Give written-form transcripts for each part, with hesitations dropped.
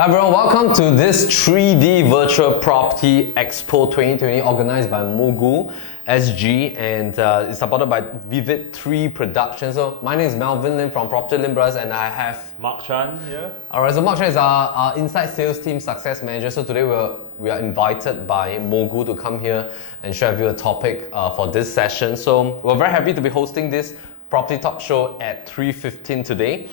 Hi everyone, welcome to this 3D Virtual Property Expo 2020 organized by Mogu SG and it's supported by Vivid 3 Productions. So my name is Melvin Lim from PropertyLimBrothers and I have Marc Chan here. Alright, so Marc Chan is our inside sales team success manager. So today we are invited by Mogu to come here and share with you a topic for this session. So we're very happy to be hosting this Property Talk Show at 3:15 today.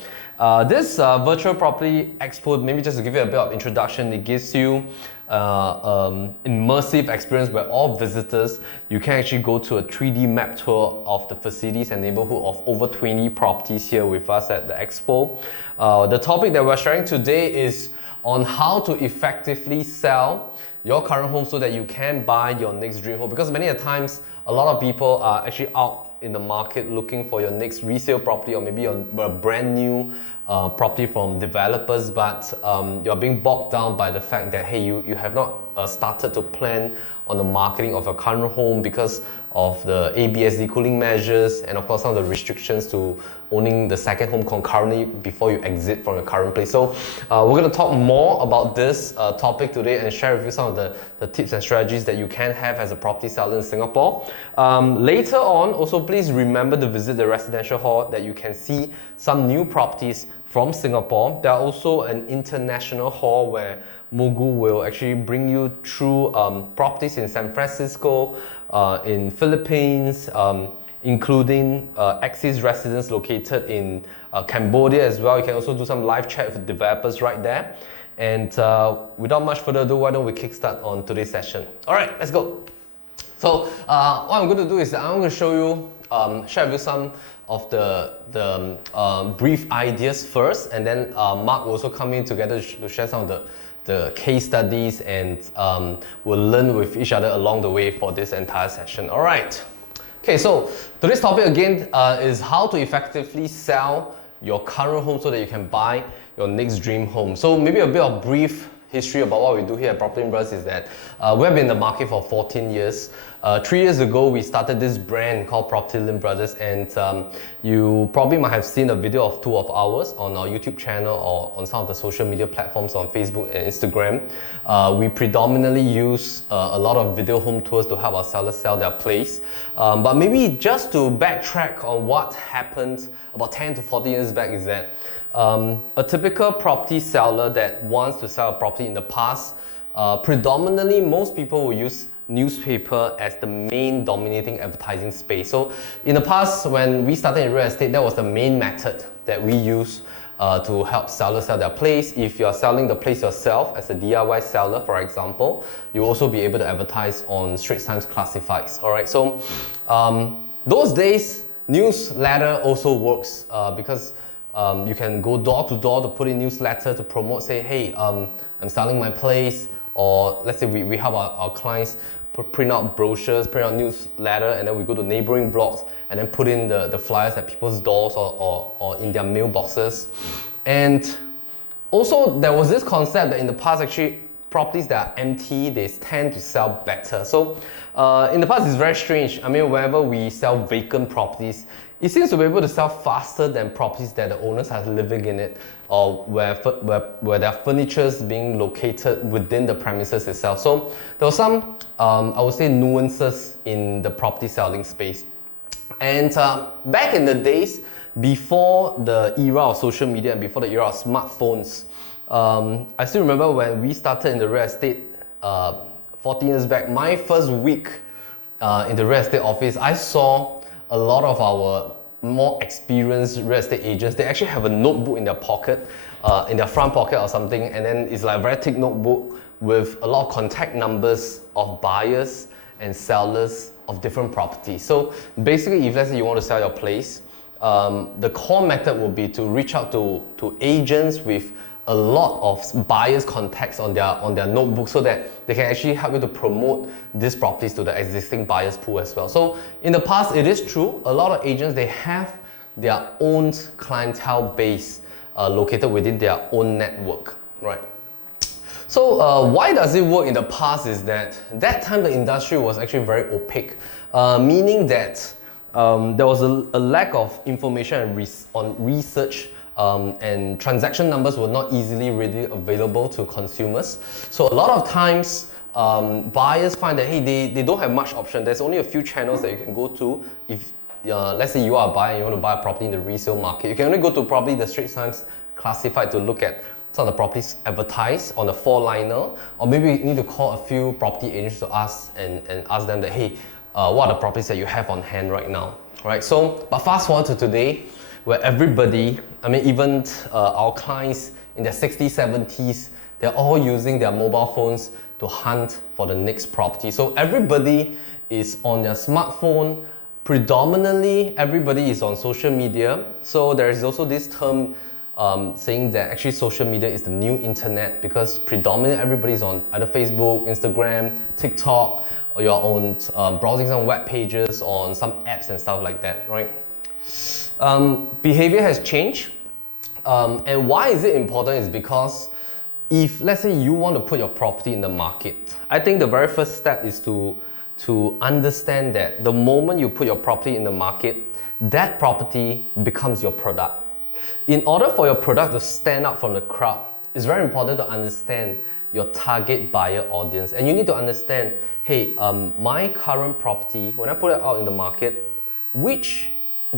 This virtual property expo, maybe just to give you a bit of introduction, it gives you immersive experience where all visitors, you can actually go to a 3D map tour of the facilities and neighborhood of over 20 properties here with us at the expo. The topic that we're sharing today is on how to effectively sell your current home so that you can buy your next dream home, because many a times a lot of people are actually out in the market looking for your next resale property or maybe a brand new property from developers, but you're being bogged down by the fact that hey, you have not started to plan on the marketing of your current home because of the ABSD cooling measures and of course some of the restrictions to owning the second home concurrently before you exit from your current place. So we're going to talk more about this topic today and share with you some of the tips and strategies that you can have as a property seller in Singapore. Later on, also please remember to visit the residential hall that you can see some new properties from Singapore. There are also an international hall where Mogu will actually bring you through properties in San Francisco, in Philippines, including Axis residents located in Cambodia as well. You can also do some live chat with developers right there. And without much further ado, why don't we kickstart on today's session? All right, let's go. So what I'm going to do is I'm going to show you, share with you some of the brief ideas first, and then Marc will also come in together to share some of the case studies, and we'll learn with each other along the way for this entire session. All right. Okay, so today's topic again is how to effectively sell your current home so that you can buy your next dream home. So maybe a bit of brief history about what we do here at PropertyLimBrothers is that we have been in the market for 14 years. 3 years ago, we started this brand called PropertyLimBrothers, and you probably might have seen a video of 2 of ours on our YouTube channel or on some of the social media platforms on Facebook and Instagram. We predominantly use a lot of video home tours to help our sellers sell their place. But maybe just to backtrack on what happened about 10 to 14 years back is that a typical property seller that wants to sell a property in the past, predominantly most people will use newspaper as the main dominating advertising space. So in the past, when we started in real estate, that was the main method that we use to help sellers sell their place. If you're selling the place yourself as a DIY seller, for example, you'll also be able to advertise on Straits Times Classifieds. All right, so those days, newsletter also works because you can go door to door to put in newsletter to promote, say, hey, I'm selling my place, or let's say we help our clients print out brochures, print out newsletter, and then we go to neighboring blocks and then put in the flyers at people's doors or in their mailboxes. And also there was this concept that in the past actually properties that are empty, they tend to sell better. So in the past it's very strange. I mean, wherever we sell vacant properties, it seems to be able to sell faster than properties that the owners are living in it, or where their furniture is being located within the premises itself. So there were some, I would say, nuances in the property selling space. And back in the days, before the era of social media and before the era of smartphones, I still remember when we started in the real estate 14 years back, my first week in the real estate office, I saw a lot of our more experienced real estate agents, they actually have a notebook in their pocket, in their front pocket or something, and then it's like a very thick notebook with a lot of contact numbers of buyers and sellers of different properties. So basically, if let's say you want to sell your place, the core method will be to reach out to agents with a lot of buyers' contacts on their notebook so that they can actually help you to promote these properties to the existing buyers pool as well. So in the past, it is true, a lot of agents, they have their own clientele base located within their own network, right? So why does it work in the past is that time the industry was actually very opaque, meaning that there was a lack of information on research and transaction numbers were not easily really available to consumers. So a lot of times, buyers find that, hey, they don't have much option. There's only a few channels that you can go to. If let's say you are a buyer and you want to buy a property in the resale market, you can only go to probably the Straits Times Classified to look at some of the properties advertised on the four-liner, or maybe you need to call a few property agents to ask and ask them that, hey, what are the properties that you have on hand right now, right? So, but fast forward to today, where everybody, I mean, even our clients in their 60s, 70s, they're all using their mobile phones to hunt for the next property. So everybody is on their smartphone. Predominantly, everybody is on social media. So there is also this term saying that actually social media is the new internet, because predominantly everybody is on either Facebook, Instagram, TikTok, or you're on browsing some web pages on some apps and stuff like that, right? Behavior has changed, and why is it important is because if, let's say, you want to put your property in the market, I think the very first step is to understand that the moment you put your property in the market, that property becomes your product. In order for your product to stand out from the crowd, it's very important to understand your target buyer audience, and you need to understand, hey, my current property, when I put it out in the market, which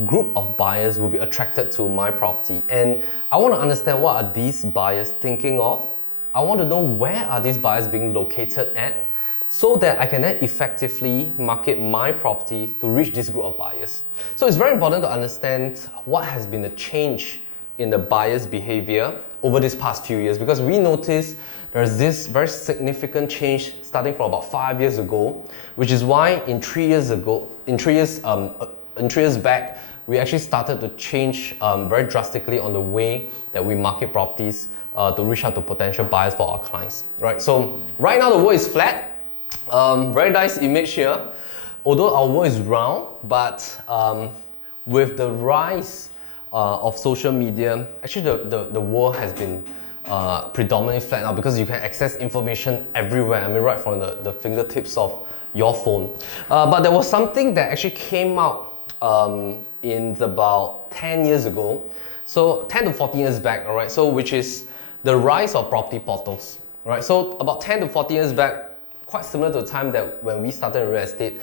group of buyers will be attracted to my property? And I want to understand what are these buyers thinking of. I want to know where are these buyers being located at, so that I can then effectively market my property to reach this group of buyers. So it's very important to understand what has been the change in the buyer's behavior over these past few years, because we noticed there's this very significant change starting from about 5 years ago, which is why in 3 years back, we actually started to change very drastically on the way that we market properties to reach out to potential buyers for our clients, right? So right now the world is flat. Very nice image here. Although our world is round, but with the rise of social media, actually the world has been predominantly flat now, because you can access information everywhere. I mean, right from the fingertips of your phone. But there was something that actually came out in about 10 years ago. So 10 to 14 years back, all right? So which is the rise of property portals, right? So about 10 to 14 years back, quite similar to the time that when we started in real estate,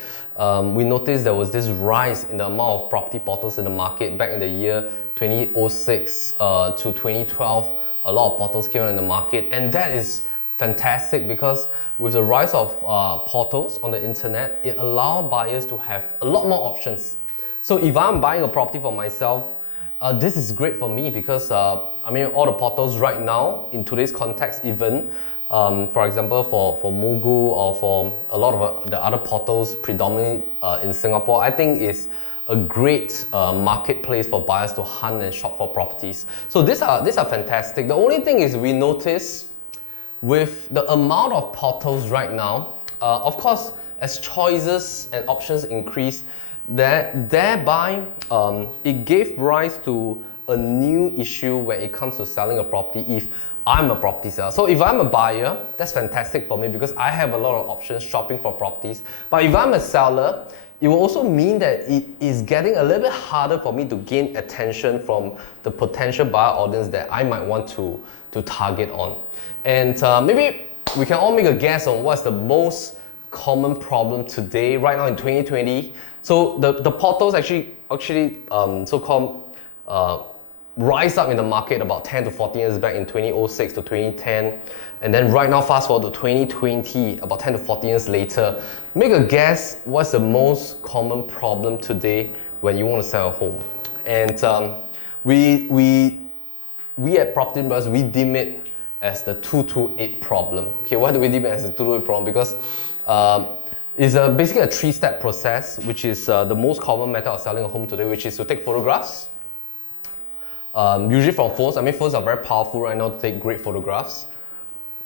we noticed there was this rise in the amount of property portals in the market. Back in the year 2006 to 2012, a lot of portals came out in the market, and that is fantastic, because with the rise of portals on the internet, it allowed buyers to have a lot more options. So if I'm buying a property for myself, this is great for me, because I mean, all the portals right now, in today's context even, for example, for Mogu or for a lot of the other portals predominantly in Singapore, I think is a great marketplace for buyers to hunt and shop for properties. So these are fantastic. The only thing is we notice with the amount of portals right now, of course, as choices and options increase, thereby it gave rise to a new issue when it comes to selling a property if I'm a property seller. So if I'm a buyer, that's fantastic for me, because I have a lot of options shopping for properties. But if I'm a seller, it will also mean that it is getting a little bit harder for me to gain attention from the potential buyer audience that I might want to target on. And maybe we can all make a guess on what's the most common problem today, right now in 2020. So the portals actually so-called rise up in the market about 10 to 14 years back in 2006 to 2010. And then right now, fast forward to 2020, about 10 to 14 years later, make a guess what's the most common problem today when you want to sell a home. And we at PropertyLimBrothers, we deem it as the 228 problem. Okay, why do we deem it as the 228 problem? Because it's basically a three-step process, which is the most common method of selling a home today, which is to take photographs. Usually from phones. I mean, phones are very powerful right now to take great photographs.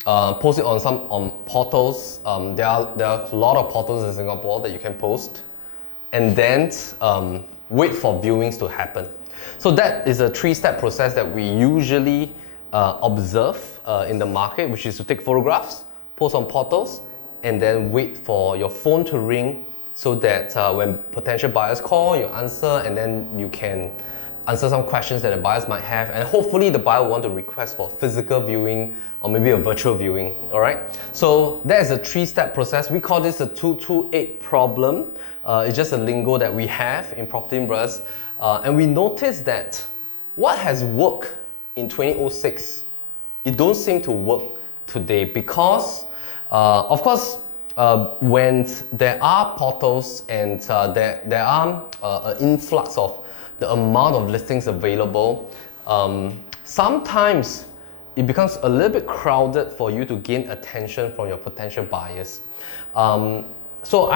Post it on portals. There are a lot of portals in Singapore that you can post, and then wait for viewings to happen. So that is a three-step process that we usually observe in the market, which is to take photographs, post on portals, and then wait for your phone to ring, so that when potential buyers call, you answer, and then you can answer some questions that the buyers might have, and hopefully the buyer will want to request for physical viewing or maybe a virtual viewing, all right? So that is a 3-step process. We call this a 228 problem. It's just a lingo that we have in PropertyLimBrothers, and we noticed that what has worked in 2006, it don't seem to work today because, of course, when there are portals and there are an influx of the amount of listings available, sometimes it becomes a little bit crowded for you to gain attention from your potential buyers. So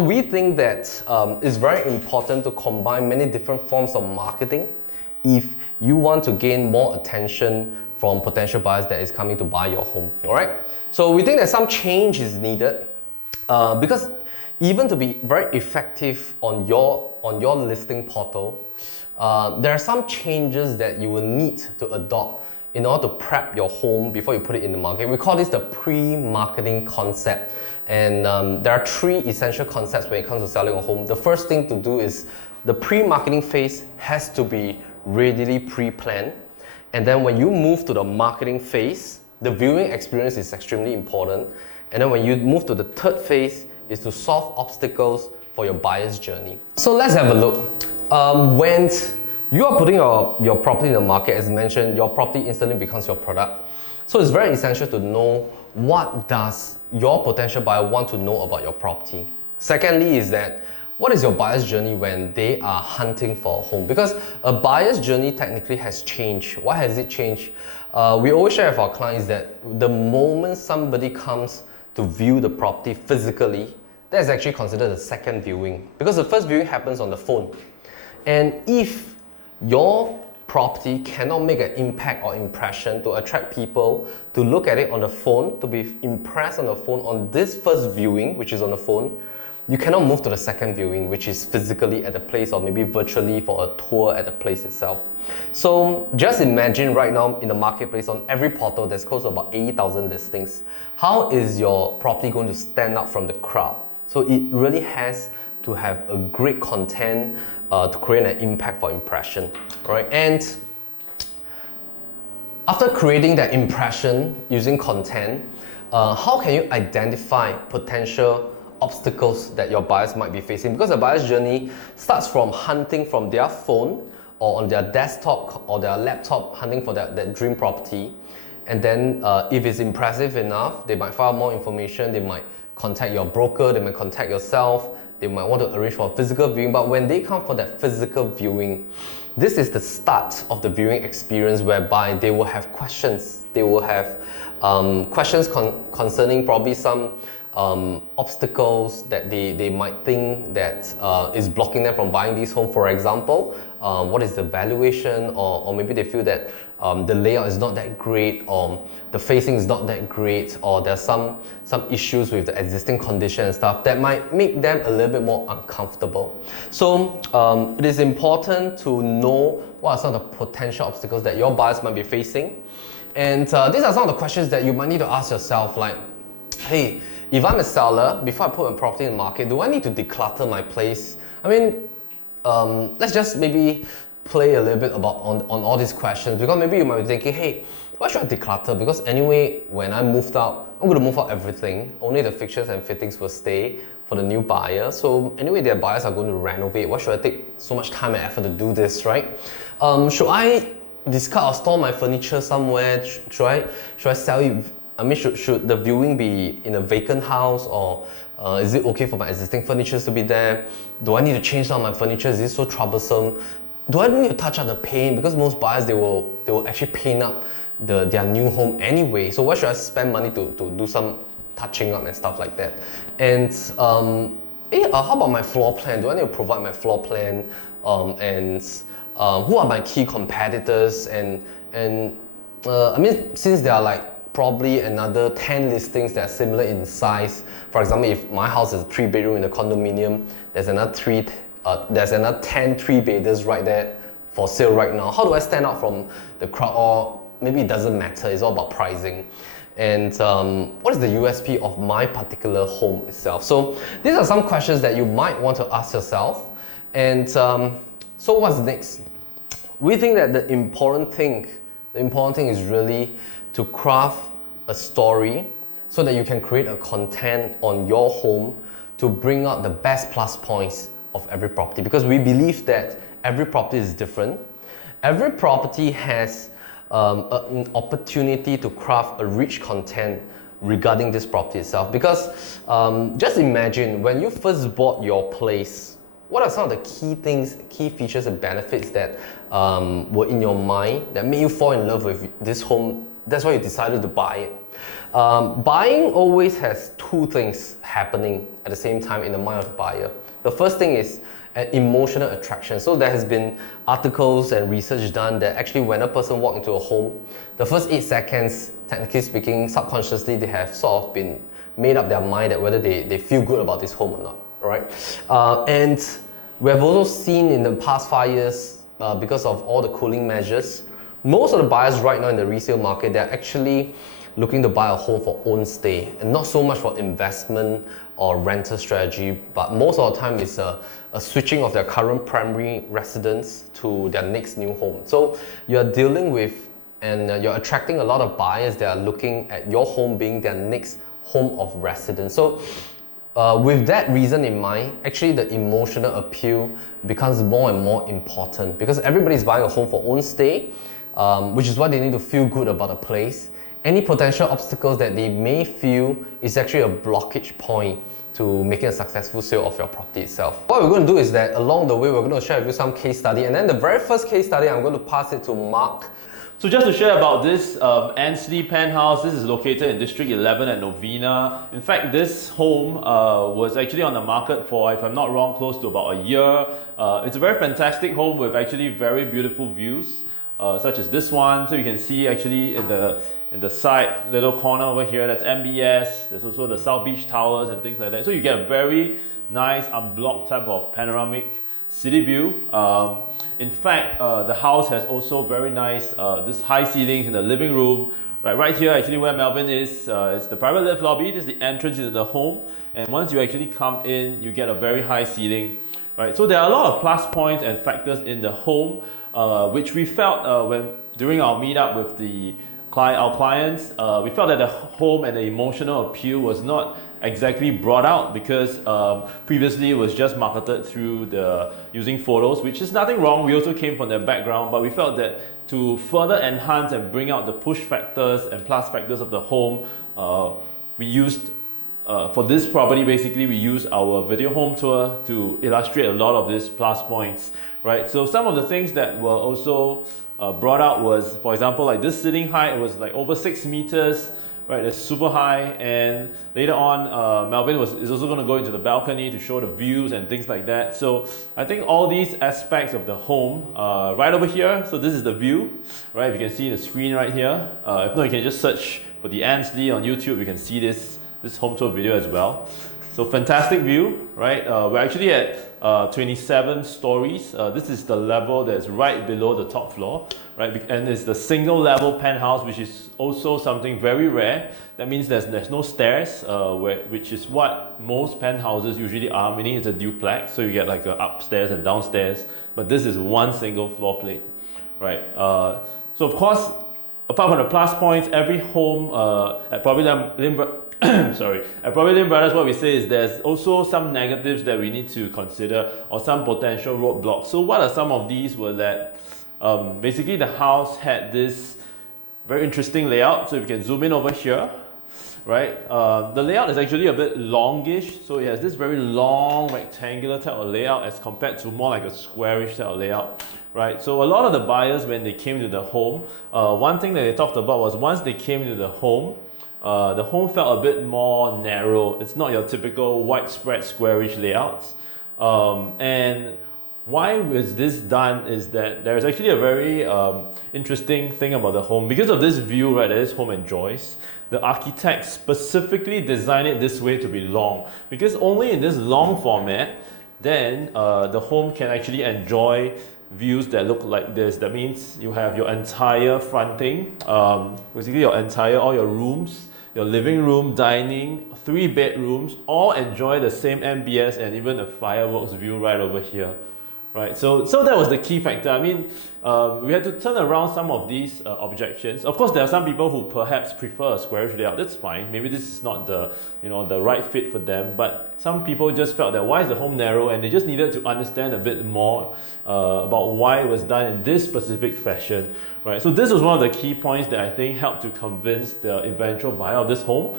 we think that it's very important to combine many different forms of marketing if you want to gain more attention from potential buyers that is coming to buy your home, all right? So we think that some change is needed because even to be very effective on your listing portal, there are some changes that you will need to adopt in order to prep your home before you put it in the market. We call this the pre-marketing concept. And there are 3 essential concepts when it comes to selling a home. The first thing to do is the pre-marketing phase has to be readily pre-planned. And then when you move to the marketing phase, the viewing experience is extremely important. And then when you move to the third phase is to solve obstacles for your buyer's journey. So let's have a look. When you are putting your property in the market, as mentioned, your property instantly becomes your product. So it's very essential to know what does your potential buyer want to know about your property. Secondly is that what is your buyer's journey when they are hunting for a home? Because a buyer's journey technically has changed. Why has it changed? We always share with our clients that the moment somebody comes to view the property physically, that's actually considered the second viewing because the first viewing happens on the phone. And if your property cannot make an impact or impression to attract people to look at it on the phone, to be impressed on the phone on this first viewing, which is on the phone, you cannot move to the second viewing, which is physically at the place or maybe virtually for a tour at the place itself. So just imagine right now in the marketplace on every portal, there's close to about 80,000 listings. How is your property going to stand out from the crowd? So it really has to have a great content to create an impact for impression, right? And after creating that impression using content, how can you identify potential obstacles that your buyers might be facing? Because the buyer's journey starts from hunting from their phone or on their desktop or their laptop, hunting for that dream property. And then if it's impressive enough, they might find out more information, they might contact your broker, they might contact yourself, they might want to arrange for a physical viewing. But when they come for that physical viewing, this is the start of the viewing experience whereby they will have questions. They will have questions concerning probably some obstacles that they might think that is blocking them from buying this home. For example, what is the valuation, or maybe they feel that the layout is not that great, or the facing is not that great, or there's some issues with the existing condition and stuff that might make them a little bit more uncomfortable. So it is important to know what are some of the potential obstacles that your buyers might be facing. And these are some of the questions that you might need to ask yourself, like, hey, if I'm a seller, before I put my property in the market, do I need to declutter my place? I mean, let's just maybe play a little bit about on all these questions, because maybe you might be thinking, hey, why should I declutter? Because anyway, when I moved out, I'm going to move out everything. Only the fixtures and fittings will stay for the new buyer. So anyway, their buyers are going to renovate. Why should I take so much time and effort to do this, right? Should I discard or store my furniture somewhere? Should I sell it? I mean, should the viewing be in a vacant house, or is it okay for my existing furniture to be there? Do I need to change some of my furniture? Is it so troublesome? Do I need to touch up the paint? Because most buyers, they will actually paint up their new home anyway. So why should I spend money to do some touching up and stuff like that? And how about my floor plan? Do I need to provide my floor plan? And who are my key competitors? And I mean, since there are like probably another 10 listings that are similar in size. For example, if my house is a 3-bedroom in a condominium, there's another 10 3-beders right there for sale right now. How do I stand out from the crowd? Or maybe it doesn't matter, it's all about pricing. And what is the USP of my particular home itself? So these are some questions that you might want to ask yourself. And so what's next? we think that the important thing is really to craft a story so that you can create a content on your home to bring out the best plus points of every property, because we believe that every property is different. Every property has an opportunity to craft a rich content regarding this property itself. Because just imagine when you first bought your place, what are some of the key features and benefits that were in your mind that made you fall in love with this home? That's why you decided to buy it. Buying always has two things happening at the same time in the mind of the buyer. The first thing is an emotional attraction. So there has been articles and research done that actually when a person walks into a home, the first 8 seconds, technically speaking, subconsciously they have sort of been made up their mind that whether they feel good about this home or not, right? And we have also seen in the past 5 years, because of all the cooling measures, most of the buyers right now in the resale market, they're actually looking to buy a home for own stay and not so much for investment or rental strategy, but most of the time it's a switching of their current primary residence to their next new home. So you're dealing with and you're attracting a lot of buyers that are looking at your home being their next home of residence. So with that reason in mind, actually the emotional appeal becomes more and more important, because everybody's buying a home for own stay, which is why they need to feel good about a place. Any potential obstacles that they may feel is actually a blockage point to making a successful sale of your property itself. What we're going to do is that along the way, we're going to share with you some case study, and then the very first case study, I'm going to pass it to Marc. So just to share about this Ansley penthouse, this is located in District 11 at Novena. In fact, this home was actually on the market for, if I'm not wrong, close to about a year. It's a very fantastic home with actually very beautiful views, such as this one. So you can see actually in the side little corner over here, that's MBS. There's also the South Beach Towers and things like that. So you get a very nice unblocked type of panoramic city view. In fact, the house has also very nice this high ceilings in the living room. Right here, actually where Melvin is the private live lobby. This is the entrance into the home, and once you actually come in, you get a very high ceiling. Right, so there are a lot of plus points and factors in the home, which we felt during our meetup with our clients, we felt that the home and the emotional appeal was not exactly brought out, because previously it was just marketed through using photos, which is nothing wrong. We also came from their background, but we felt that to further enhance and bring out the push factors and plus factors of the home, we used for this property, basically we used our video home tour to illustrate a lot of these plus points, right? So some of the things that were also brought out was, for example, like this sitting height was like over 6 meters, right? It's super high. And later on, Melvin is also going to go into the balcony to show the views and things like that. So I think all these aspects of the home, right over here, so this is the view, right? You can see the screen right here. If not, you can just search for the Ansley on YouTube. You can see this home tour video as well. So fantastic view, right? We're actually at 27 stories. This is the level that's right below the top floor, right? And it's the single level penthouse, which is also something very rare. That means there's no stairs, which is what most penthouses usually are, meaning it's a duplex. So you get like upstairs and downstairs, but this is one single floor plate, right? So of course, apart from the plus points, every home at PropertyLimBrothers, at PropertyLimBrothers, what we say is there's also some negatives that we need to consider, or some potential roadblocks. So what are some of these? Were that basically the house had this very interesting layout. So if you can zoom in over here, right? The layout is actually a bit longish, so it has this very long rectangular type of layout as compared to more like a squarish type of layout, right? So a lot of the buyers, when they came to the home, one thing that they talked about was once they came to the home felt a bit more narrow. It's not your typical widespread squarish layouts. And why was this done is that there's actually a very interesting thing about the home. Because of this view, right, that this home enjoys, the architect specifically designed it this way to be long. Because only in this long format, then the home can actually enjoy views that look like this. That means you have your entire fronting, basically all your rooms, your living room, dining, 3 bedrooms, all enjoy the same MBS and even a fireworks view right over here, right? So that was the key factor. I mean, we had to turn around some of these objections. Of course, there are some people who perhaps prefer a squarish layout. That's fine. Maybe this is not the the right fit for them. But some people just felt that why is the home narrow, and they just needed to understand a bit more about why it was done in this specific fashion, right? So this was one of the key points that I think helped to convince the eventual buyer of this home.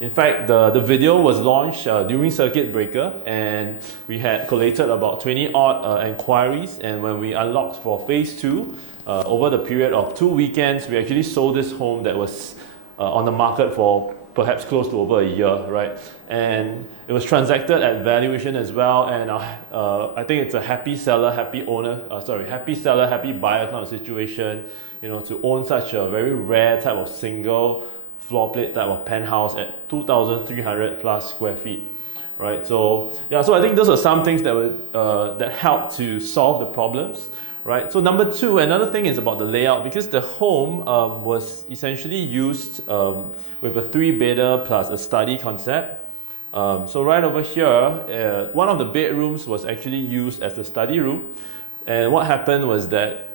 In fact, the video was launched during circuit breaker, and we had collated about 20 odd inquiries, and when we unlocked for phase 2, over the period of 2 weekends, we actually sold this home that was on the market for perhaps close to over a year, right? And it was transacted at valuation as well, and I think it's a happy seller, happy owner, happy seller, happy buyer kind of situation, to own such a very rare type of single floor plate type of penthouse at 2,300 plus square feet. Right, so yeah, so I think those are some things that helped to solve the problems, right? So number 2, another thing is about the layout, because the home was essentially used with a 3-bedder plus a study concept. So right over here, one of the bedrooms was actually used as a study room, and what happened was that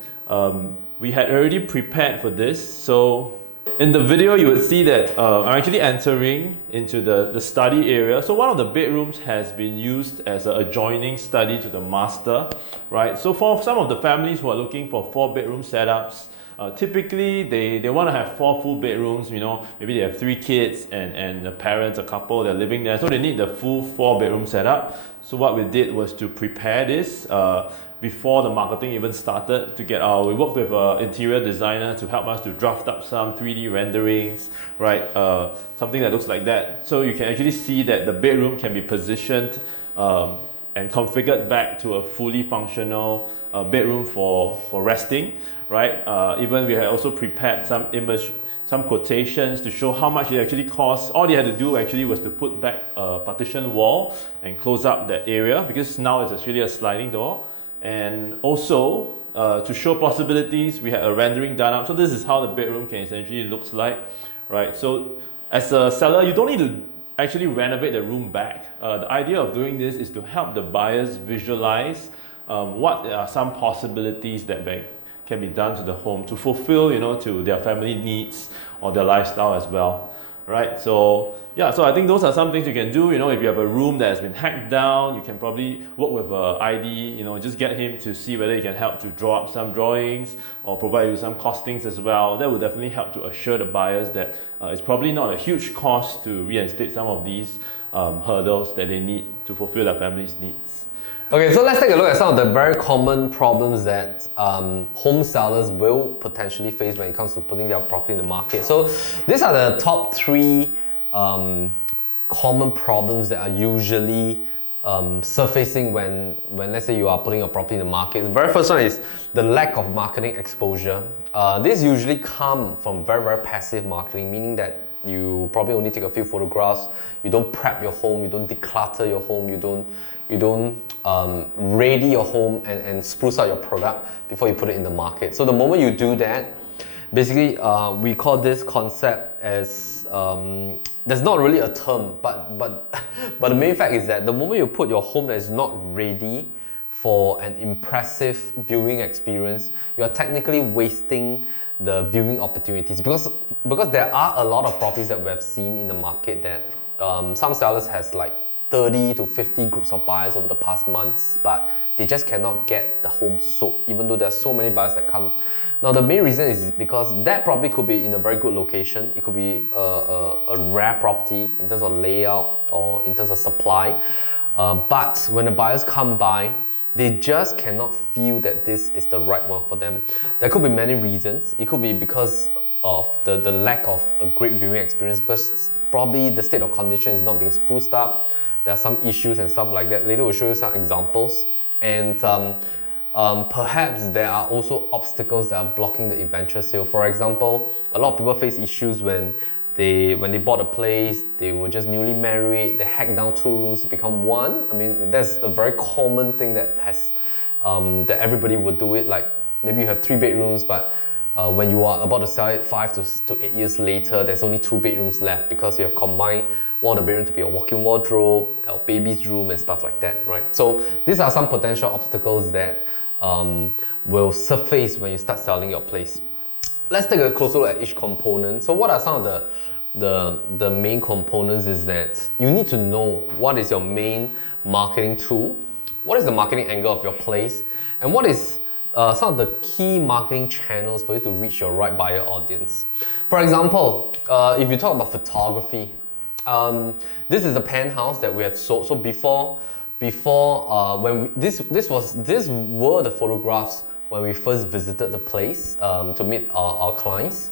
we had already prepared for this. So in the video, you would see that I'm actually entering into the study area. So one of the bedrooms has been used as an adjoining study to the master, right? So for some of the families who are looking for 4-bedroom setups, typically they want to have 4 full bedrooms, maybe they have 3 kids and the parents, a couple, they're living there. So they need the full 4-bedroom setup. So what we did was to prepare this before the marketing even started to get we worked with an interior designer to help us to draft up some 3D renderings, right? Something that looks like that. So you can actually see that the bedroom can be positioned and configured back to a fully functional bedroom for resting, right? Even we had also prepared some quotations to show how much it actually costs. All they had to do actually was to put back a partition wall and close up that area, because now it's actually a sliding door. And also, to show possibilities, we had a rendering done up. So this is how the bedroom can essentially looks like, right? So as a seller, you don't need to actually renovate the room back. The idea of doing this is to help the buyers visualize what are some possibilities that can be done to the home to fulfill, to their family needs or their lifestyle as well, right? So yeah, so I think those are some things you can do. If you have a room that has been hacked down, you can probably work with ID, just get him to see whether he can help to draw up some drawings or provide you some costings as well. That will definitely help to assure the buyers that it's probably not a huge cost to reinstate some of these hurdles that they need to fulfill their family's needs. Okay, so let's take a look at some of the very common problems that home sellers will potentially face when it comes to putting their property in the market. So these are the top 3 common problems that are usually surfacing when let's say you are putting a property in the market. The very first one is the lack of marketing exposure. This usually comes from very, very passive marketing, meaning that you probably only take a few photographs, you don't prep your home, you don't declutter your home, you don't ready your home and spruce out your product before you put it in the market. So the moment you do that, basically we call this concept as there's not really a term, but the main fact is that the moment you put your home that is not ready for an impressive viewing experience, you are technically wasting the viewing opportunities, because there are a lot of properties that we have seen in the market that some sellers has like 30 to 50 groups of buyers over the past months, but they just cannot get the home sold, even though there are so many buyers that come. Now the main reason is because that property could be in a very good location, it could be a rare property in terms of layout or in terms of supply, but when the buyers come by, they just cannot feel that this is the right one for them. There could be many reasons. It could be because of the lack of a great viewing experience, because probably the state of condition is not being spruced up. There are some issues and stuff like that. Later we'll show you some examples. And perhaps there are also obstacles that are blocking the eventual sale. For example, a lot of people face issues when they bought a place, they were just newly married, they hacked down 2 rooms to become 1. I mean, that's a very common thing that has that everybody would do it. Like maybe you have 3 bedrooms, but when you are about to sell it 5 to 8 years later, there's only 2 bedrooms left because you have combined one of the bedrooms to be a walk-in wardrobe, a baby's room, and stuff like that, right? So these are some potential obstacles that will surface when you start selling your place. Let's take a closer look at each component. So what are some of the main components is that you need to know what is your main marketing tool, what is the marketing angle of your place, and what is some of the key marketing channels for you to reach your right buyer audience. For example, if you talk about photography, this is a penthouse that we have sold. So before when these were the photographs when we first visited the place to meet our clients.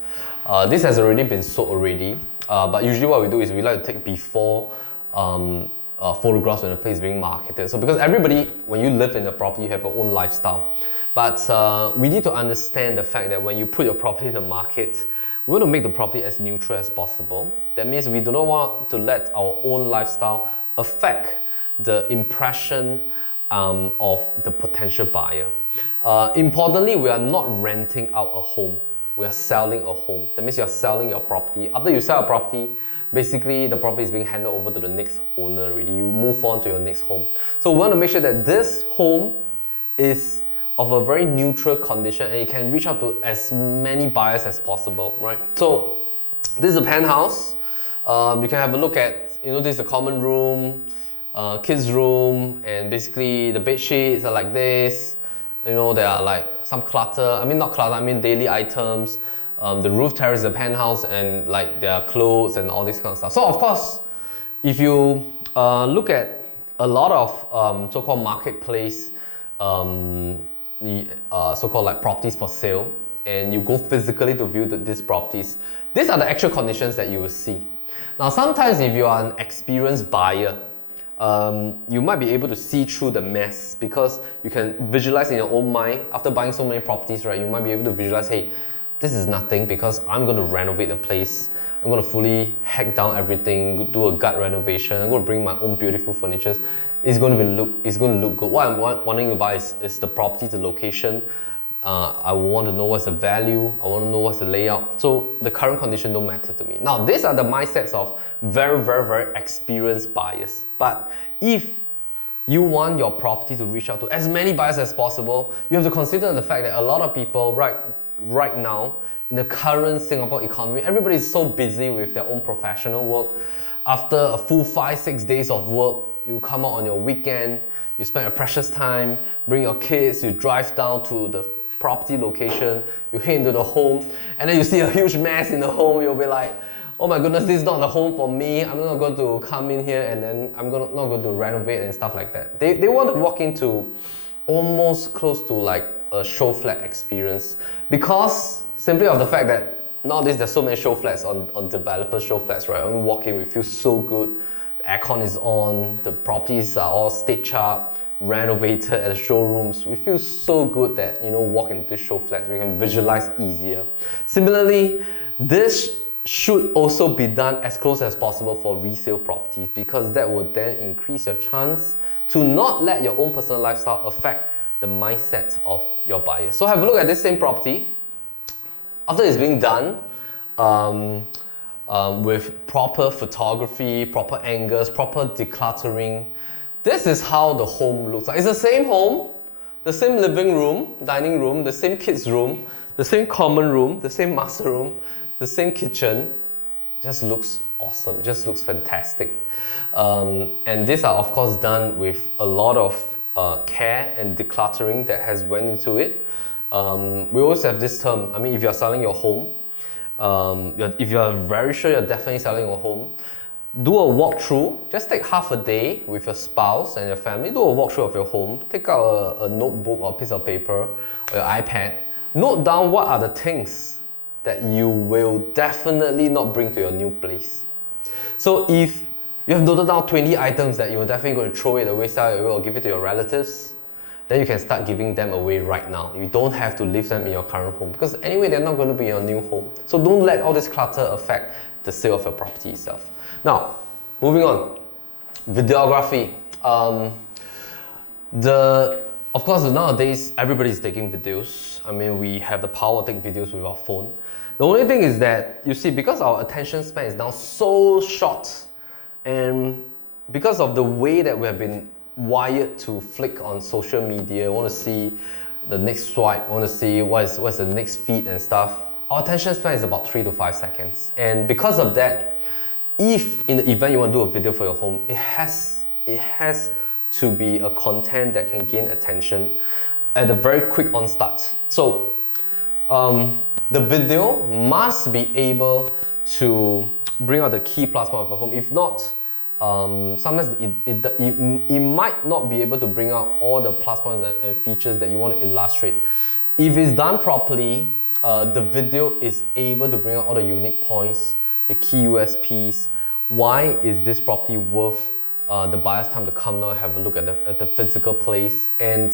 This has already been sold already, but usually what we do is we like to take before photographs when the place is being marketed. So because everybody, when you live in the property, you have your own lifestyle. But we need to understand the fact that when you put your property in the market, we want to make the property as neutral as possible. That means we do not want to let our own lifestyle affect the impression of the potential buyer. Importantly, we are not renting out a home. We are selling a home. That means you are selling your property. After you sell a property, basically the property is being handed over to the next owner already. You move on to your next home. So we want to make sure that this home is of a very neutral condition and it can reach out to as many buyers as possible, right? So this is a penthouse. You can have a look at, this is a common room, kids room, and basically the bed sheets are like this. There are like some clutter, not clutter, daily items. The roof terrace is a penthouse and like there are clothes and all this kind of stuff. So of course, if you look at a lot of so-called marketplace, so-called like properties for sale, and you go physically to view these properties, these are the actual conditions that you will see. Now sometimes if you are an experienced buyer, you might be able to see through the mess because you can visualize in your own mind. After buying so many properties, right, you might be able to visualize, hey, this is nothing because I'm going to renovate the place. I'm going to fully hack down everything, do a gut renovation. I'm going to bring my own beautiful furniture. It's going to look good. What I'm wanting to buy is the property, the location. I want to know what's the value. I want to know what's the layout. So the current condition don't matter to me. Now, these are the mindsets of very, very, very experienced buyers. But if you want your property to reach out to as many buyers as possible, you have to consider the fact that a lot of people right now in the current Singapore economy, everybody is so busy with their own professional work. After a full 5-6 days of work, you come out on your weekend, you spend your precious time, bring your kids, you drive down to the property location, you head into the home, and then you see a huge mess in the home. You'll be like, oh my goodness, this is not the home for me. I'm not going to come in here and then I'm not going to renovate and stuff like that. They want to walk into almost close to like a show flat experience because simply of the fact that nowadays there's so many show flats on developer show flats, right? When we walk in, we feel so good. The aircon is on, the properties are all stitched up, renovated at the showrooms. We feel so good that, walk into show flats, we can visualize easier. Similarly, this should also be done as close as possible for resale properties because that would then increase your chance to not let your own personal lifestyle affect the mindset of your buyers. So have a look at this same property. After it's being done, with proper photography, proper angles, proper decluttering, this is how the home looks like. It's the same home, the same living room, dining room, the same kids room, the same common room, the same master room, the same kitchen. It just looks awesome. It just looks fantastic. And these are of course done with a lot of care and decluttering that has went into it. We always have this term, if you're selling your home, if you're very sure you're definitely selling your home, do a walkthrough. Just take half a day with your spouse and your family. Do a walkthrough of your home. Take out a notebook or a piece of paper or your iPad. Note down what are the things that you will definitely not bring to your new place. So if you have noted down 20 items that you're definitely going to throw it away, sell it away, or give it to your relatives, then you can start giving them away right now. You don't have to leave them in your current home because anyway, they're not going to be in your new home. So don't let all this clutter affect the sale of your property itself. Now, moving on, videography. Of Of course, nowadays everybody's taking videos. I mean, we have the power to take videos with our phone. The only thing is that, you see, because our attention span is now so short, and because of the way that we have been wired to flick on social media, want to see the next swipe, want to see what's the next feed and stuff, our attention span is about 3 to 5 seconds. And because of that, if in the event you want to do a video for your home, it has to be a content that can gain attention at a very quick onstart. So the video must be able to bring out the key plus point of a home. If not, sometimes it might not be able to bring out all the plus points and features that you want to illustrate. If it's done properly, the video is able to bring out all the unique points, the key USPs. Why is this property worth the buyer's time to come down and have a look at the physical place? And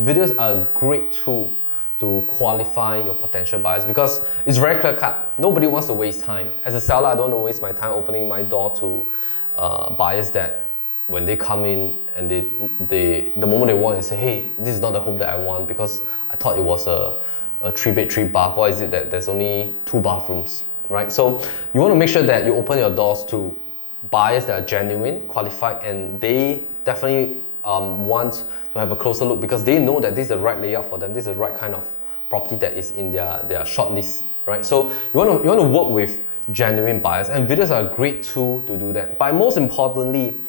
videos are a great tool to qualify your potential buyers because it's very clear cut. Nobody wants to waste time. As a seller, I don't want to waste my time opening my door to buyers that when they come in and the moment they want, they say, hey, this is not the home that I want because I thought it was a 3-bed, 3-bath. Why is it that there's only 2 bathrooms, right? So you want to make sure that you open your doors to buyers that are genuine, qualified, and they definitely want to have a closer look because they know that this is the right layout for them. This is the right kind of property that is in their short list, right? So you want to work with genuine buyers, and videos are a great tool to do that. But most importantly,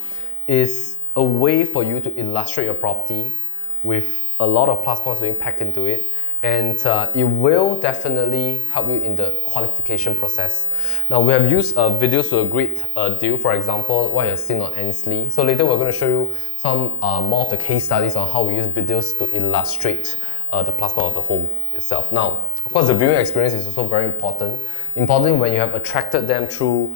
is a way for you to illustrate your property with a lot of plus points being packed into it, and it will definitely help you in the qualification process. Now we have used videos to a great deal. For example, what you have seen on Ansley. So later we're going to show you some more of the case studies on how we use videos to illustrate the plus point of the home itself. Now, of course, the viewing experience is also very important. Important when you have attracted them through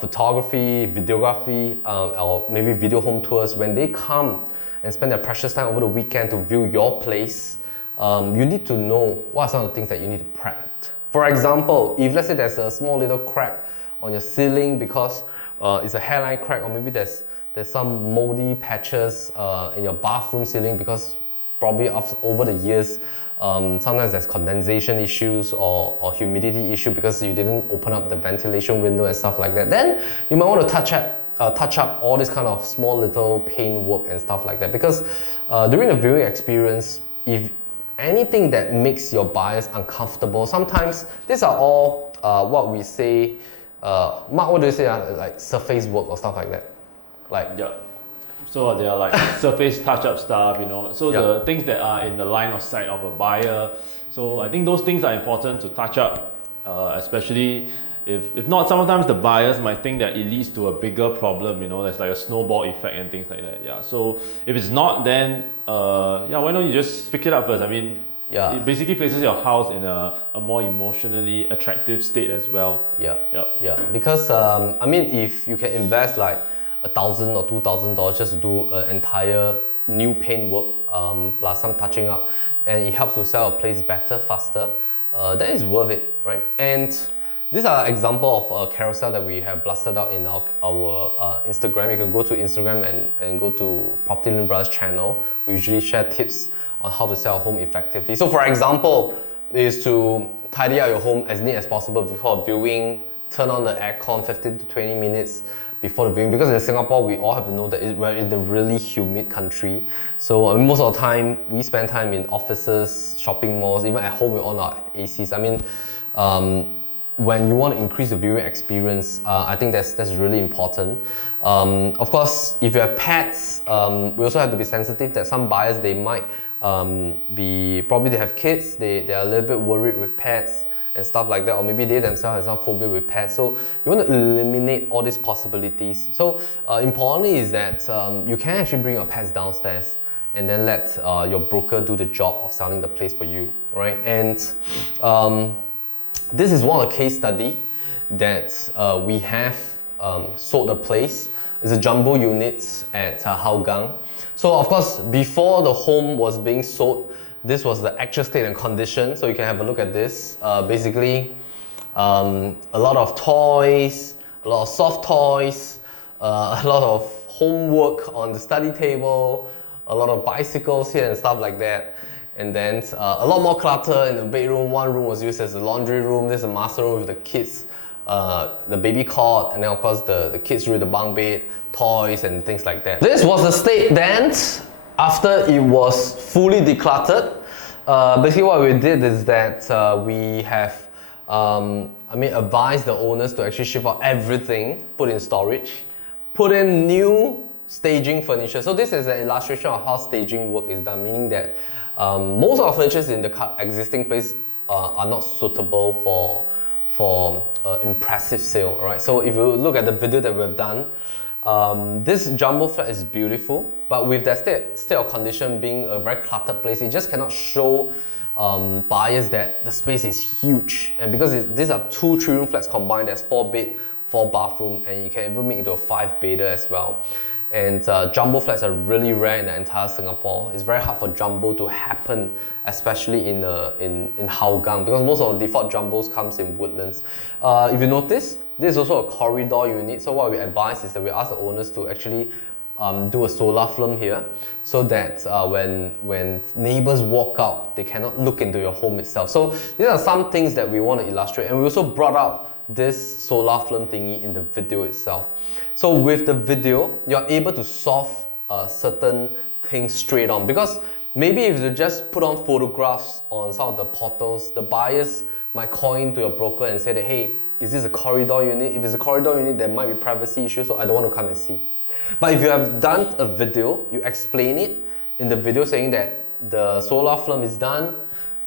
photography, videography, or maybe video home tours. When they come and spend their precious time over the weekend to view your place, you need to know what are some of the things that you need to prep. For example, if let's say there's a small little crack on your ceiling because it's a hairline crack, or maybe there's some moldy patches in your bathroom ceiling because probably over the years, sometimes there's condensation issues or humidity issue because you didn't open up the ventilation window and stuff like that. Then you might want to touch up all this kind of small little paint work and stuff like that, because during the viewing experience, if anything that makes your buyers uncomfortable, sometimes these are all what we say, Mark, what do you say, like surface work or stuff like that? Like, yeah. So they are like surface touch-up stuff, you know. So yeah, the things that are in the line of sight of a buyer. So I think those things are important to touch up, especially if not, sometimes the buyers might think that it leads to a bigger problem, you know, there's like a snowball effect and things like that. Yeah. So if it's not, then yeah, why don't you just pick it up first? I mean, yeah, it basically places your house in a more emotionally attractive state as well. Yeah, yeah, yeah. Because I mean, if you can invest like $1,000 or $2,000 just to do an entire new paint work plus some touching up, and it helps to sell a place better, faster, that is worth it, right? And these are example of a carousel that we have blasted out in our Instagram. You can go to Instagram and go to PropertyLimBrothers channel. We usually share tips on how to sell a home effectively. So for example, is to tidy out your home as neat as possible before viewing, turn on the aircon 15 to 20 minutes before the viewing, because in Singapore we all have to know that we're in a really humid country. So most of the time we spend time in offices, shopping malls, even at home with all our ACs. I mean, when you want to increase the viewing experience, I think that's really important. Of course, if you have pets, we also have to be sensitive that some buyers, they might probably they have kids, they are a little bit worried with pets and stuff like that, or maybe they themselves have some phobia with pets. So you want to eliminate all these possibilities. So importantly is that you can actually bring your pets downstairs and then let your broker do the job of selling the place for you, right? And this is one of the case study that we have sold a place. It's a jumbo unit at Hougang. So of course, before the home was being sold, this was the actual state and condition. So you can have a look at this. Basically, a lot of toys, a lot of soft toys, a lot of homework on the study table, a lot of bicycles here and stuff like that. And then a lot more clutter in the bedroom. One room was used as a laundry room. There's a master room with the kids, the baby cot, and then of course the kids' room, the bunk bed, toys and things like that. This was the state then after it was fully decluttered. Basically what we did is that we have advised the owners to actually ship out everything, put in storage, put in new staging furniture. So this is an illustration of how staging work is done, meaning that most of the furniture in the existing place are not suitable for impressive sale. Right? So if you look at the video that we've done, this jumbo flat is beautiful, but with that state of condition being a very cluttered place, it just cannot show buyers that the space is huge. And because these are 2 3-room flats combined, there's 4 bed, 4 bathroom, and you can even make it to a 5-bedder as well. And jumbo flats are really rare in the entire Singapore. It's very hard for jumbo to happen, especially in Hougang, because most of the default jumbos comes in Woodlands. If you notice, this is also a corridor unit. So what we advise is that we ask the owners to actually do a solar film here, so that when neighbors walk out, they cannot look into your home itself. So these are some things that we want to illustrate, and we also brought out this solar film thingy in the video itself. So with the video, you're able to solve certain things straight on, because maybe if you just put on photographs on some of the portals, the buyers might call into your broker and say that, hey, is this a corridor unit? If it's a corridor unit, there might be privacy issues, so I don't want to come and see. But if you have done a video, you explain it in the video saying that the solar film is done,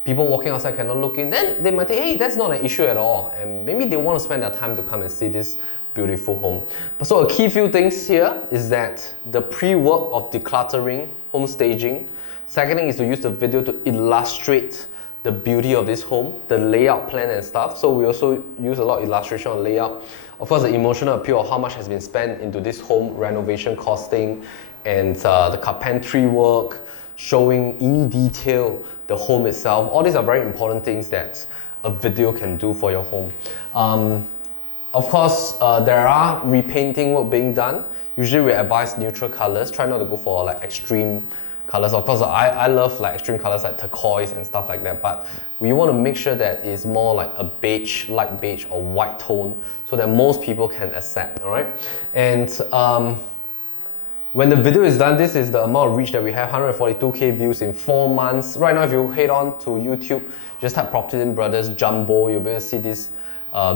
people walking outside cannot look in, then they might think, hey, that's not an issue at all. And maybe they want to spend their time to come and see this beautiful home. So a key few things here is that the pre-work of decluttering, home staging. Second thing is to use the video to illustrate the beauty of this home, the layout plan and stuff. So we also use a lot of illustration on layout. Of course, the emotional appeal of how much has been spent into this home renovation costing, and the carpentry work, showing in detail the home itself. All these are very important things that a video can do for your home. Of course, there are repainting work being done. Usually we advise neutral colors. Try not to go for like extreme colors. Of course, I love like extreme colors like turquoise and stuff like that, but we want to make sure that it's more like a beige, light beige or white tone, so that most people can accept, all right? And when the video is done, this is the amount of reach that we have, 142K views in 4 months. Right now, if you head on to YouTube, just type PropertyLimBrothers Jumbo, you'll be able to see this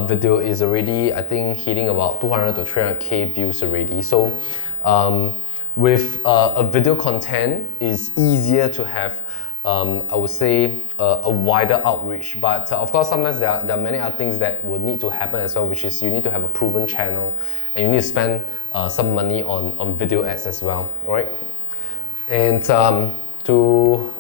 video is already, I think, hitting about 200 to 300K views already. So with a video content, it's easier to have, I would say, a wider outreach. But of course, sometimes there are many other things that would need to happen as well, which is you need to have a proven channel, and you need to spend some money on video ads as well, right? And so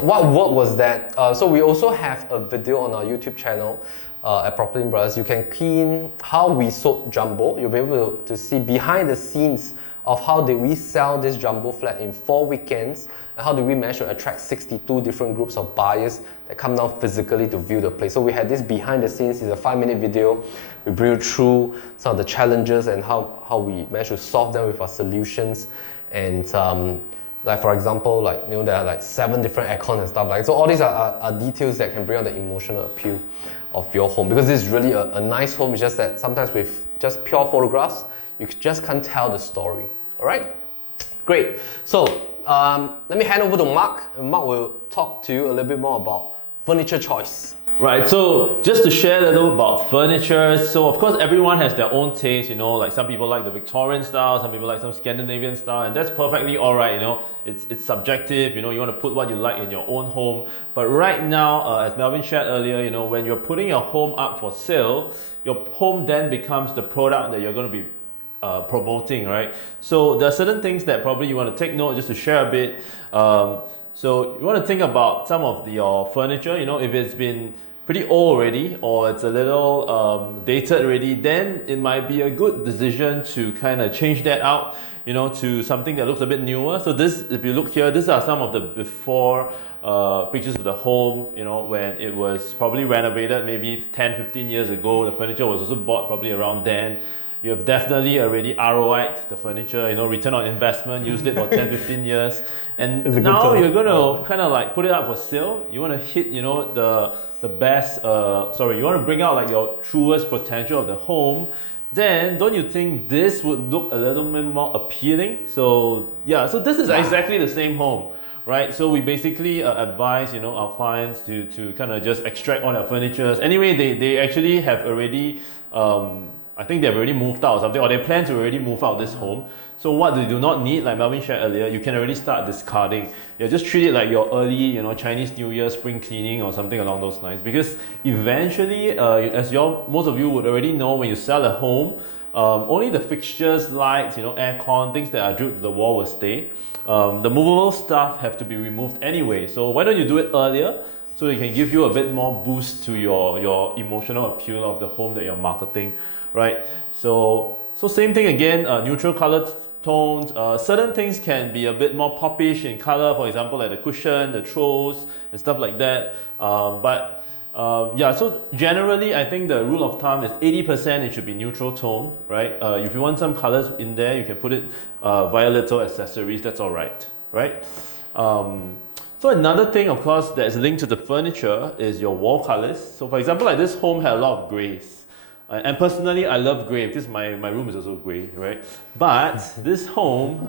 what worked was that, so we also have a video on our YouTube channel at PropertyLimBrothers. You can key in how we sold jumbo. You'll be able to see behind the scenes of how did we sell this jumbo flat in 4 weekends, and how did we manage to attract 62 different groups of buyers that come down physically to view the place. So we had this behind the scenes. It's a 5-minute video. We bring you through some of the challenges and how we managed to solve them with our solutions. And like for example, like, you know, there are like 7 different aircons and stuff like that. So all these are details that can bring out the emotional appeal of your home, because this is really a nice home. It's just that sometimes with just pure photographs, you just can't tell the story. All right, great. So let me hand over to Marc, and Marc will talk to you a little bit more about furniture choice. Right, so just to share a little about furniture, so of course everyone has their own taste, you know, like some people like the Victorian style, some people like some Scandinavian style, and that's perfectly alright, you know, it's subjective, you know, you want to put what you like in your own home. But right now, as Melvin shared earlier, you know, when you're putting your home up for sale, your home then becomes the product that you're going to be promoting, right? So there are certain things that probably you want to take note, just to share a bit. So you want to think about some of your furniture, you know, if it's been pretty old already, or it's a little dated already, then it might be a good decision to kind of change that out, you know, to something that looks a bit newer. So this, if you look here, these are some of the before pictures of the home, you know, when it was probably renovated maybe 10, 15 years ago. The furniture was also bought probably around then. You have definitely already ROI'd the furniture, return on investment, used it for 10, 15 years. And now you're going to kind of like put it up for sale. You want to hit, the best, you want to bring out like your truest potential of the home. Then don't you think this would look a little bit more appealing? So yeah, so this is exactly the same home, right? So we basically advise our clients to kind of just extract all their furniture. Anyway, they actually have already I think they've already moved out or something, or they plan to already move out this home. So what they do not need, like Melvin shared earlier, you can already start discarding. Just treat it like your early, Chinese New Year spring cleaning or something along those lines. Because eventually, as most of you would already know, when you sell a home, only the fixtures, lights, aircon, things that are drilled to the wall will stay. The movable stuff have to be removed anyway. So why don't you do it earlier, so it can give you a bit more boost to your emotional appeal of the home that you're marketing, right? So same thing again, neutral color tones. Certain things can be a bit more popish in color, for example, like the cushion, the throws, and stuff like that. Yeah, so generally, I think the rule of thumb is 80% it should be neutral tone, right? If you want some colors in there, you can put it via little accessories, that's all right, right? So another thing, of course, that is linked to the furniture is your wall colors. So for example, like this home had a lot of grays. And personally, I love grey because my room is also grey, right? But this home,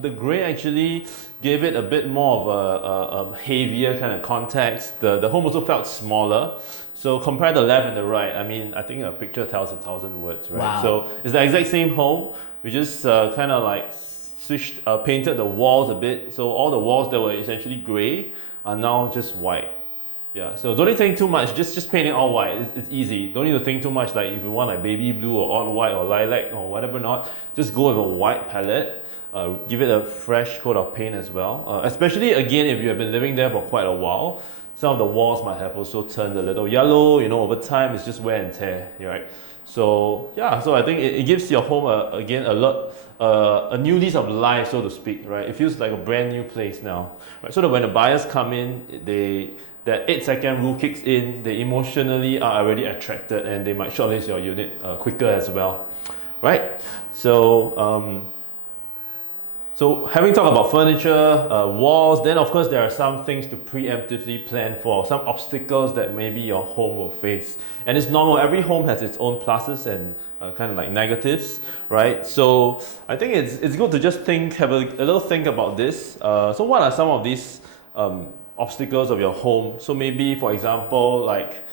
the grey actually gave it a bit more of a heavier kind of context. The home also felt smaller. So compare the left and the right. I mean, I think a picture tells 1,000 words, right? Wow. So it's the exact same home. We just kind of like painted the walls a bit. So all the walls that were essentially grey are now just white. Yeah, so don't need to think too much, just paint it all white, it's easy. Don't need to think too much, like if you want like baby blue or all white or lilac or whatever not, just go with a white palette, give it a fresh coat of paint as well. Especially again, if you have been living there for quite a while, some of the walls might have also turned a little yellow, over time it's just wear and tear, right? So yeah, so I think it gives your home again a new lease of life, so to speak, right? It feels like a brand new place now, right? So that when the buyers come in, that 8-second rule kicks in, they emotionally are already attracted and they might shortlist your unit quicker as well, right? So, so having talked about furniture, walls, then of course there are some things to preemptively plan for, some obstacles that maybe your home will face. And it's normal, every home has its own pluses and kind of like negatives, right? So I think it's good to just have a little think about this. So what are some of these obstacles of your home? So maybe, for example, like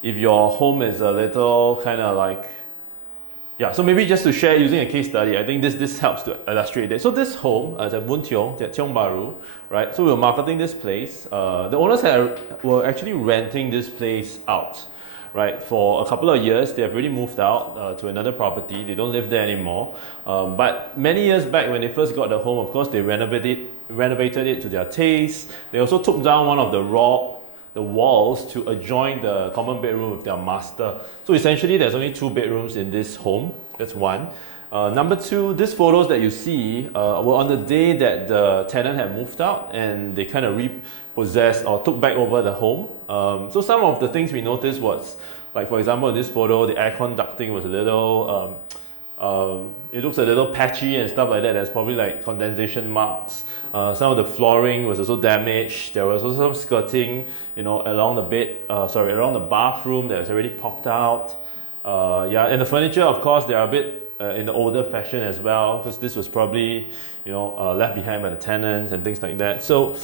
if your home is a little kind of like, yeah, so maybe just to share using a case study, I think this helps to illustrate it. So this home is at Boon Tiong, Tiong Bahru, right? So we were marketing this place. The owners were actually renting this place out, right? For a couple of years, they have already moved out to another property. They don't live there anymore. But many years back when they first got the home, of course, they renovated it to their taste. They also took down one of the walls to adjoin the common bedroom with their master. So essentially, there's only 2 bedrooms in this home. That's one. Number 2, these photos that you see were on the day that the tenant had moved out and they kind of repossessed or took back over the home. So some of the things we noticed was, like for example, in this photo, the aircon ducting was a little, it looks a little patchy and stuff like that. There's probably like condensation marks. Some of the flooring was also damaged. There was also some skirting, along around the bathroom that was already popped out. Yeah, and the furniture, of course, they are a bit in the older fashion as well, because this was probably, left behind by the tenants and things like that. So,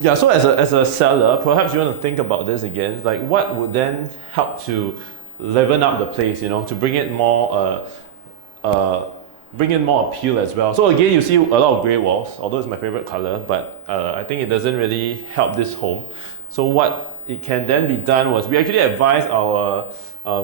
yeah, so as a seller, perhaps you want to think about this again. Like, what would then help to liven up the place, to bring it more, bring in more appeal as well. So again, you see a lot of grey walls, although it's my favorite color, but I think it doesn't really help this home. So what it can then be done was, we actually advised our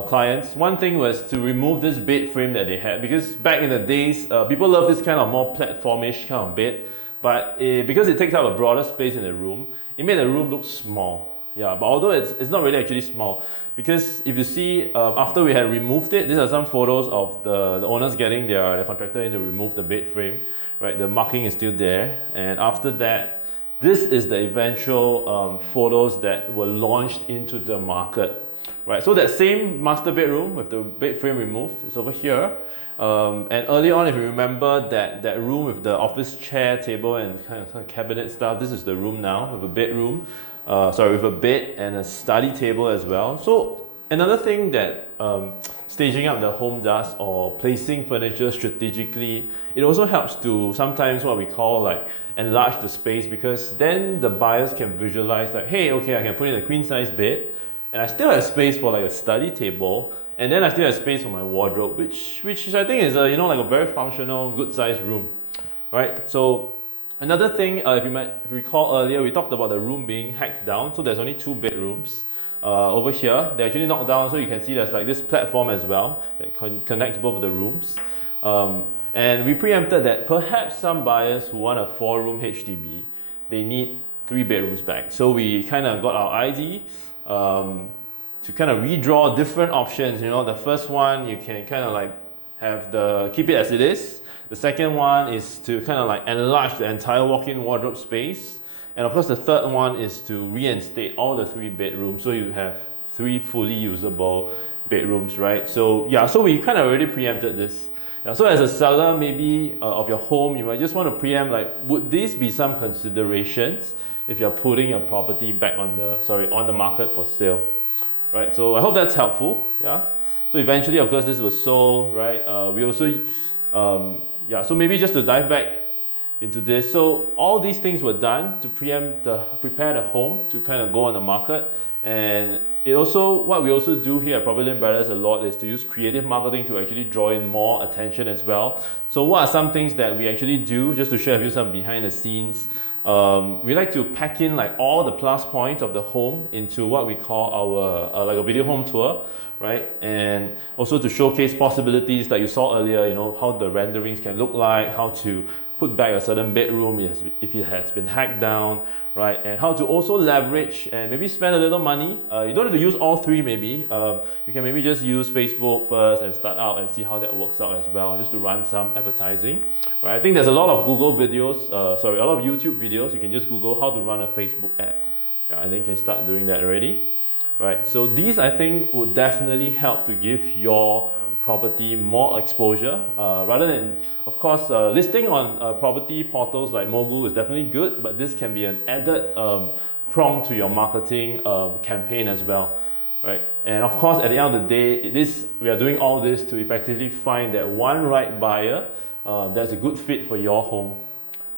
clients, one thing was to remove this bed frame that they had, because back in the days, people love this kind of more platformish kind of bed, but because it takes up a broader space in the room, it made the room look small. Yeah, but although it's not really actually small, because if you see, after we had removed it, these are some photos of the owners getting their contractor in to remove the bed frame, right? The marking is still there, and after that, this is the eventual photos that were launched into the market. right? So that same master bedroom with the bed frame removed is over here. And earlier on, if you remember that room with the office chair, table, and kind of cabinet stuff, this is the room now with a bedroom. With a bed and a study table as well. So another thing that staging up the home does, or placing furniture strategically, it also helps to sometimes what we call like enlarge the space, because then the buyers can visualize like, hey, okay, I can put in a queen size bed and I still have space for like a study table, and then I still have space for my wardrobe, which I think is like a very functional, good sized room, right? So another thing, if you might recall earlier, we talked about the room being hacked down. So there's only 2 bedrooms. Over here, they actually knocked down, so you can see there's like this platform as well that connects both of the rooms. And we preempted that perhaps some buyers who want a 4-room HDB, they need 3 bedrooms back. So we kind of got our ID to kind of redraw different options. The first one, you can kind of like keep it as it is. The second one is to kind of like enlarge the entire walk-in wardrobe space. And of course, the third one is to reinstate all the 3 bedrooms, so you have 3 fully usable bedrooms, right? So yeah, so we kind of already preempted this. So as a seller, maybe of your home, you might just want to preempt like, would these be some considerations if you're putting a property back on the market for sale, right? So I hope that's helpful. Yeah. So eventually, of course, this was sold, right? We also, so maybe just to dive back into this. So all these things were done to prepare the home to kind of go on the market. And what we also do here at PropertyLimBrothers a lot is to use creative marketing to actually draw in more attention as well. So what are some things that we actually do, just to share with you some behind the scenes? We like to pack in like all the plus points of the home into what we call our like a video home tour, right? And also to showcase possibilities that you saw earlier, how the renderings can look like, how to put back a certain bedroom if it has been hacked down, right? And how to also leverage and maybe spend a little money. You don't have to use all 3 maybe. You can maybe just use Facebook first and start out and see how that works out as well, just to run some advertising, right? I think there's a lot of Google videos, a lot of YouTube videos. You can just Google how to run a Facebook ad. Yeah, I think you can start doing that already, right? So these, I think, would definitely help to give your property more exposure, rather than, of course, listing on property portals like Mogul is definitely good, but this can be an added prong to your marketing campaign as well, right? And of course, at the end of the day, we are doing all this to effectively find that one right buyer that's a good fit for your home,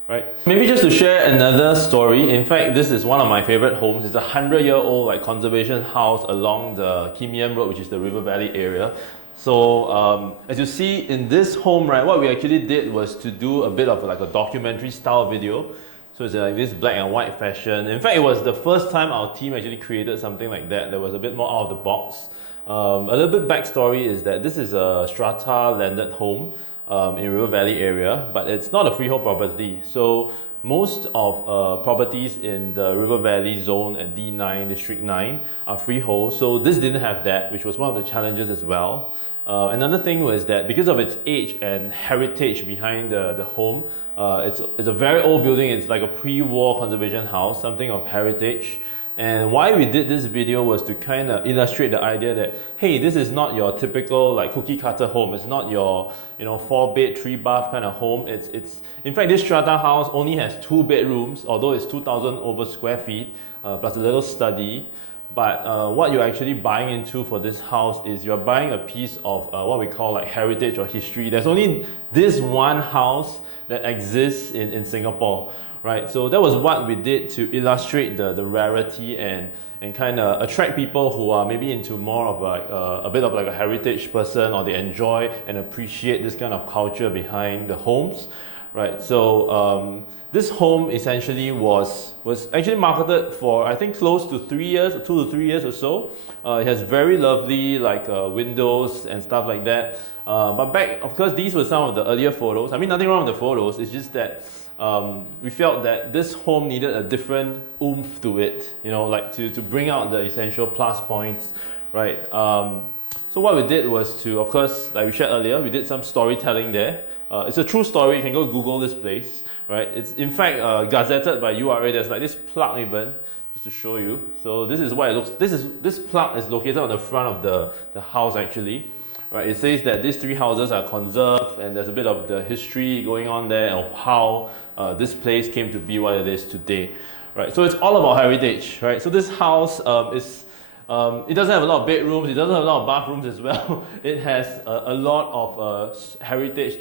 right? Maybe just to share another story. In fact, this is one of my favorite homes. It's a 100-year-old like conservation house along the Kim Yam Road, which is the River Valley area. So as you see in this home, right, what we actually did was to do a bit of like a documentary style video. So it's like this black and white fashion. In fact, it was the first time our team actually created something like that was a bit more out of the box. A little bit backstory is that this is a strata landed home in River Valley area, but it's not a freehold property. So most of properties in the River Valley zone at D9, District 9 are freehold. So this didn't have that, which was one of the challenges as well. Another thing was that because of its age and heritage behind the home, it's a very old building. It's like a pre-war conservation house, something of heritage. And why we did this video was to kind of illustrate the idea that, hey, this is not your typical like cookie cutter home. It's not your 4-bed, 3-bath kind of home. It's in fact, this strata house only has 2 bedrooms, although it's 2,000 over square feet, plus a little study. But what you're actually buying into for this house is you're buying a piece of what we call like heritage or history. There's only this one house that exists in Singapore. Right, so that was what we did to illustrate the rarity and kind of attract people who are maybe into more of like a bit of like a heritage person, or they enjoy and appreciate this kind of culture behind the homes, right? So this home essentially was actually marketed for I think close to 3 years, 2 to 3 years or so. It has very lovely like windows and stuff like that. But back, of course, these were some of the earlier photos. I mean, nothing wrong with the photos. It's just that we felt that this home needed a different oomph to it, like to bring out the essential plus points, right? So what we did was to, of course, like we shared earlier, we did some storytelling there. It's a true story. You can go Google this place, right? It's in fact gazetted by URA. There's like this plug even, just just to show you. So this is what it looks. This plug is located on the front of the house actually. Right, it says that these 3 houses are conserved, and there's a bit of the history going on there of how this place came to be what it is today. Right, so it's all about heritage, right? So this house it doesn't have a lot of bedrooms, it doesn't have a lot of bathrooms as well. It has a lot of heritage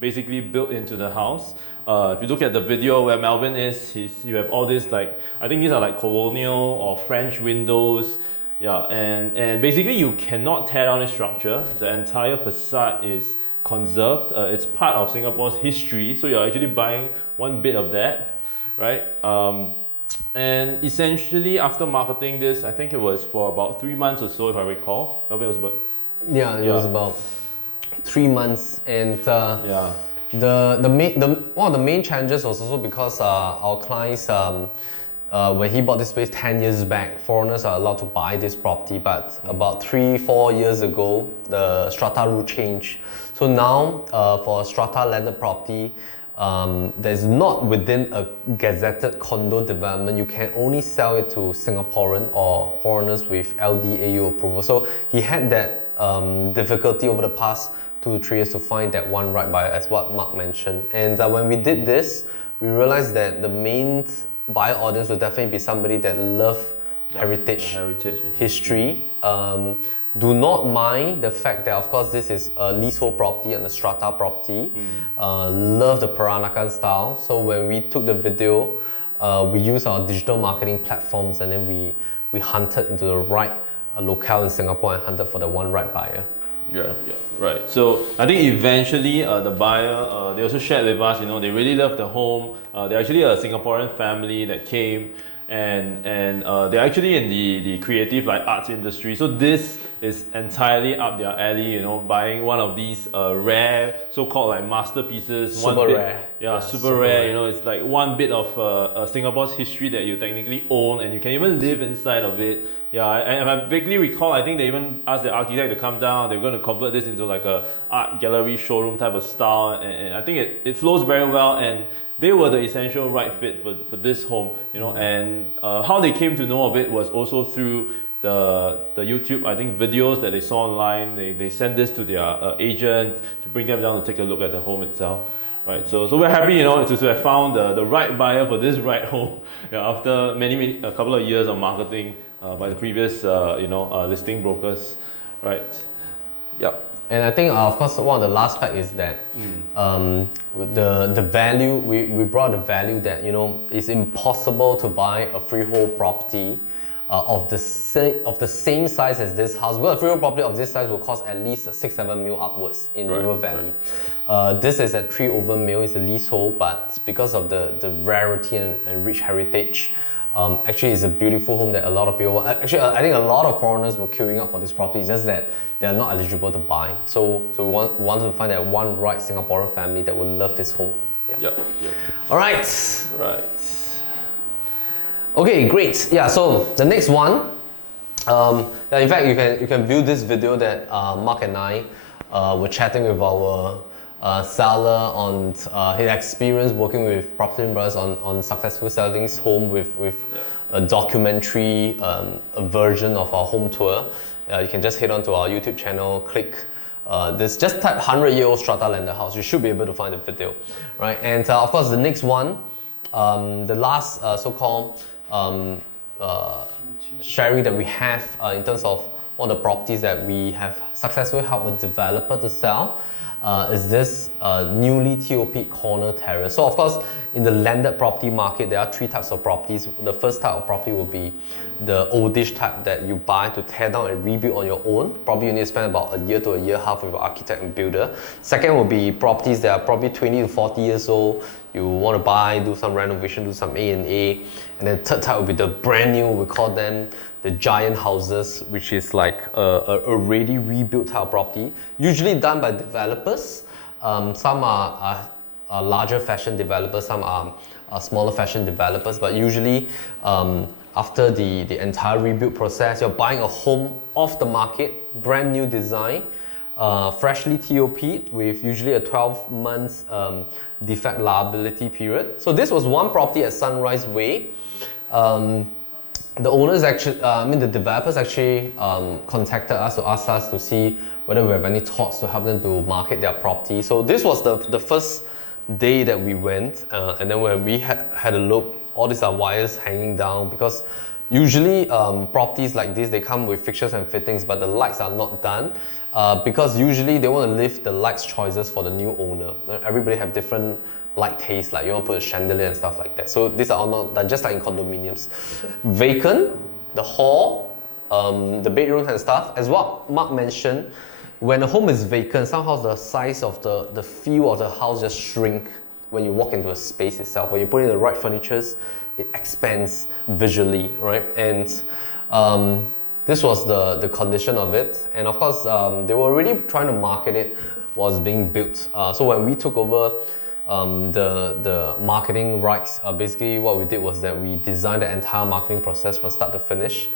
basically built into the house. If you look at the video where Melvin is, you have all these I think these are like colonial or French windows. Yeah, and basically you cannot tear down this structure. The entire facade is conserved. It's part of Singapore's history, so you're actually buying one bit of that, right? And essentially after marketing this, I think it was for about 3 months or so, if I recall. It was about it was about 3 months, and yeah. one of the main challenges was also because our clients, when he bought this space 10 years back, foreigners are allowed to buy this property, but about 3-4 years ago, the strata rule changed. So now, for a strata landed property, there's not within a gazetted condo development, you can only sell it to Singaporean or foreigners with LDAU approval. So he had that difficulty over the past 2 to 3 years to find that one right buyer, as what Marc mentioned. And when we did this, we realized that the main buyer audience would definitely be somebody that love heritage, history. Do not mind the fact that, of course, this is a leasehold property and a strata property. Love the Peranakan style. So when we took the video, we used our digital marketing platforms, and then we hunted into the right locale in Singapore and hunted for the one right buyer. Yeah, right. So I think eventually the buyer, they also shared with us, they really love the home. They're actually a Singaporean family that came, and they're actually in the creative arts industry. So this is entirely up their alley, buying one of these rare, so-called masterpieces. Super rare. Yeah, super rare. It's like one bit of Singapore's history that you technically own, and you can even live inside of it. Yeah, and I vaguely recall, I think they even asked the architect to come down. They're going to convert this into like a art gallery showroom type of style, and I think it flows very well, and they were the essential right fit for this home, and how they came to know of it was also through the YouTube, I think, videos that they saw online. They sent this to their agent to bring them down to take a look at the home itself. Right, so we're happy, to have found the right buyer for this right home after a couple of years of marketing by the previous listing brokers, right? Yep. And I think, of course, one of the last fact is that the value, we brought the value that, it's impossible to buy a freehold property of the same size as this house. Well, a freehold property of this size will cost at least 6-7 mil upwards in River Valley. This is at 3 over mil, it's a leasehold, but because of the rarity and rich heritage, actually it's a beautiful home that a lot of people, actually I think a lot of foreigners were queuing up for this property, just that they're not eligible to buy. So we wanted to find that one right Singaporean family that would love this home. Yep. All right. Right. Okay, great. Yeah, so the next one, in fact, you can view this video that Marc and I were chatting with our seller on his experience working with PropertyLimBrothers on successful selling his home with a documentary version of our home tour. You can just head on to our YouTube channel, click this, just type 100-year-old strata landed house. You should be able to find the video, right? And of course, the next one, the last so-called sharing that we have in terms of one of the properties that we have successfully helped a developer to sell is this newly TOP corner terrace. So of course, in the landed property market, there are 3 types of properties. The first type of property will be the oldish type that you buy to tear down and rebuild on your own. Probably you need to spend about a year to a year and a half with an architect and builder. Second will be properties that are probably 20 to 40 years old. You want to buy, do some renovation, do some A&A. And then third type will be the brand new, we call them the giant houses, which is like a already rebuilt type of property, usually done by developers. Some are larger fashion developers, some are smaller fashion developers, but usually after the entire rebuild process, you're buying a home off the market, brand new design, freshly TOP'd with usually a 12 months defect liability period. So this was one property at Sunrise Way. the owners actually, the developers actually contacted us to ask us to see whether we have any thoughts to help them to market their property. So this was the first day that we went, and then when we had a look, all these are wires hanging down, because usually properties like this, they come with fixtures and fittings, but the lights are not done, because usually they want to leave the lights choices for the new owner. Everybody have different light taste, like you want to put a chandelier and stuff like that. So these are all not done, just like in condominiums. Vacant, the hall, the bedrooms and stuff. As what Marc mentioned, when a home is vacant, somehow the size of the feel of the house just shrink when you walk into a space itself. When you put in the right furnitures, it expands visually, right? And this was the condition of it. And of course, they were already trying to market it was being built. So when we took over the marketing rights, basically what we did was that we designed the entire marketing process from start to finish.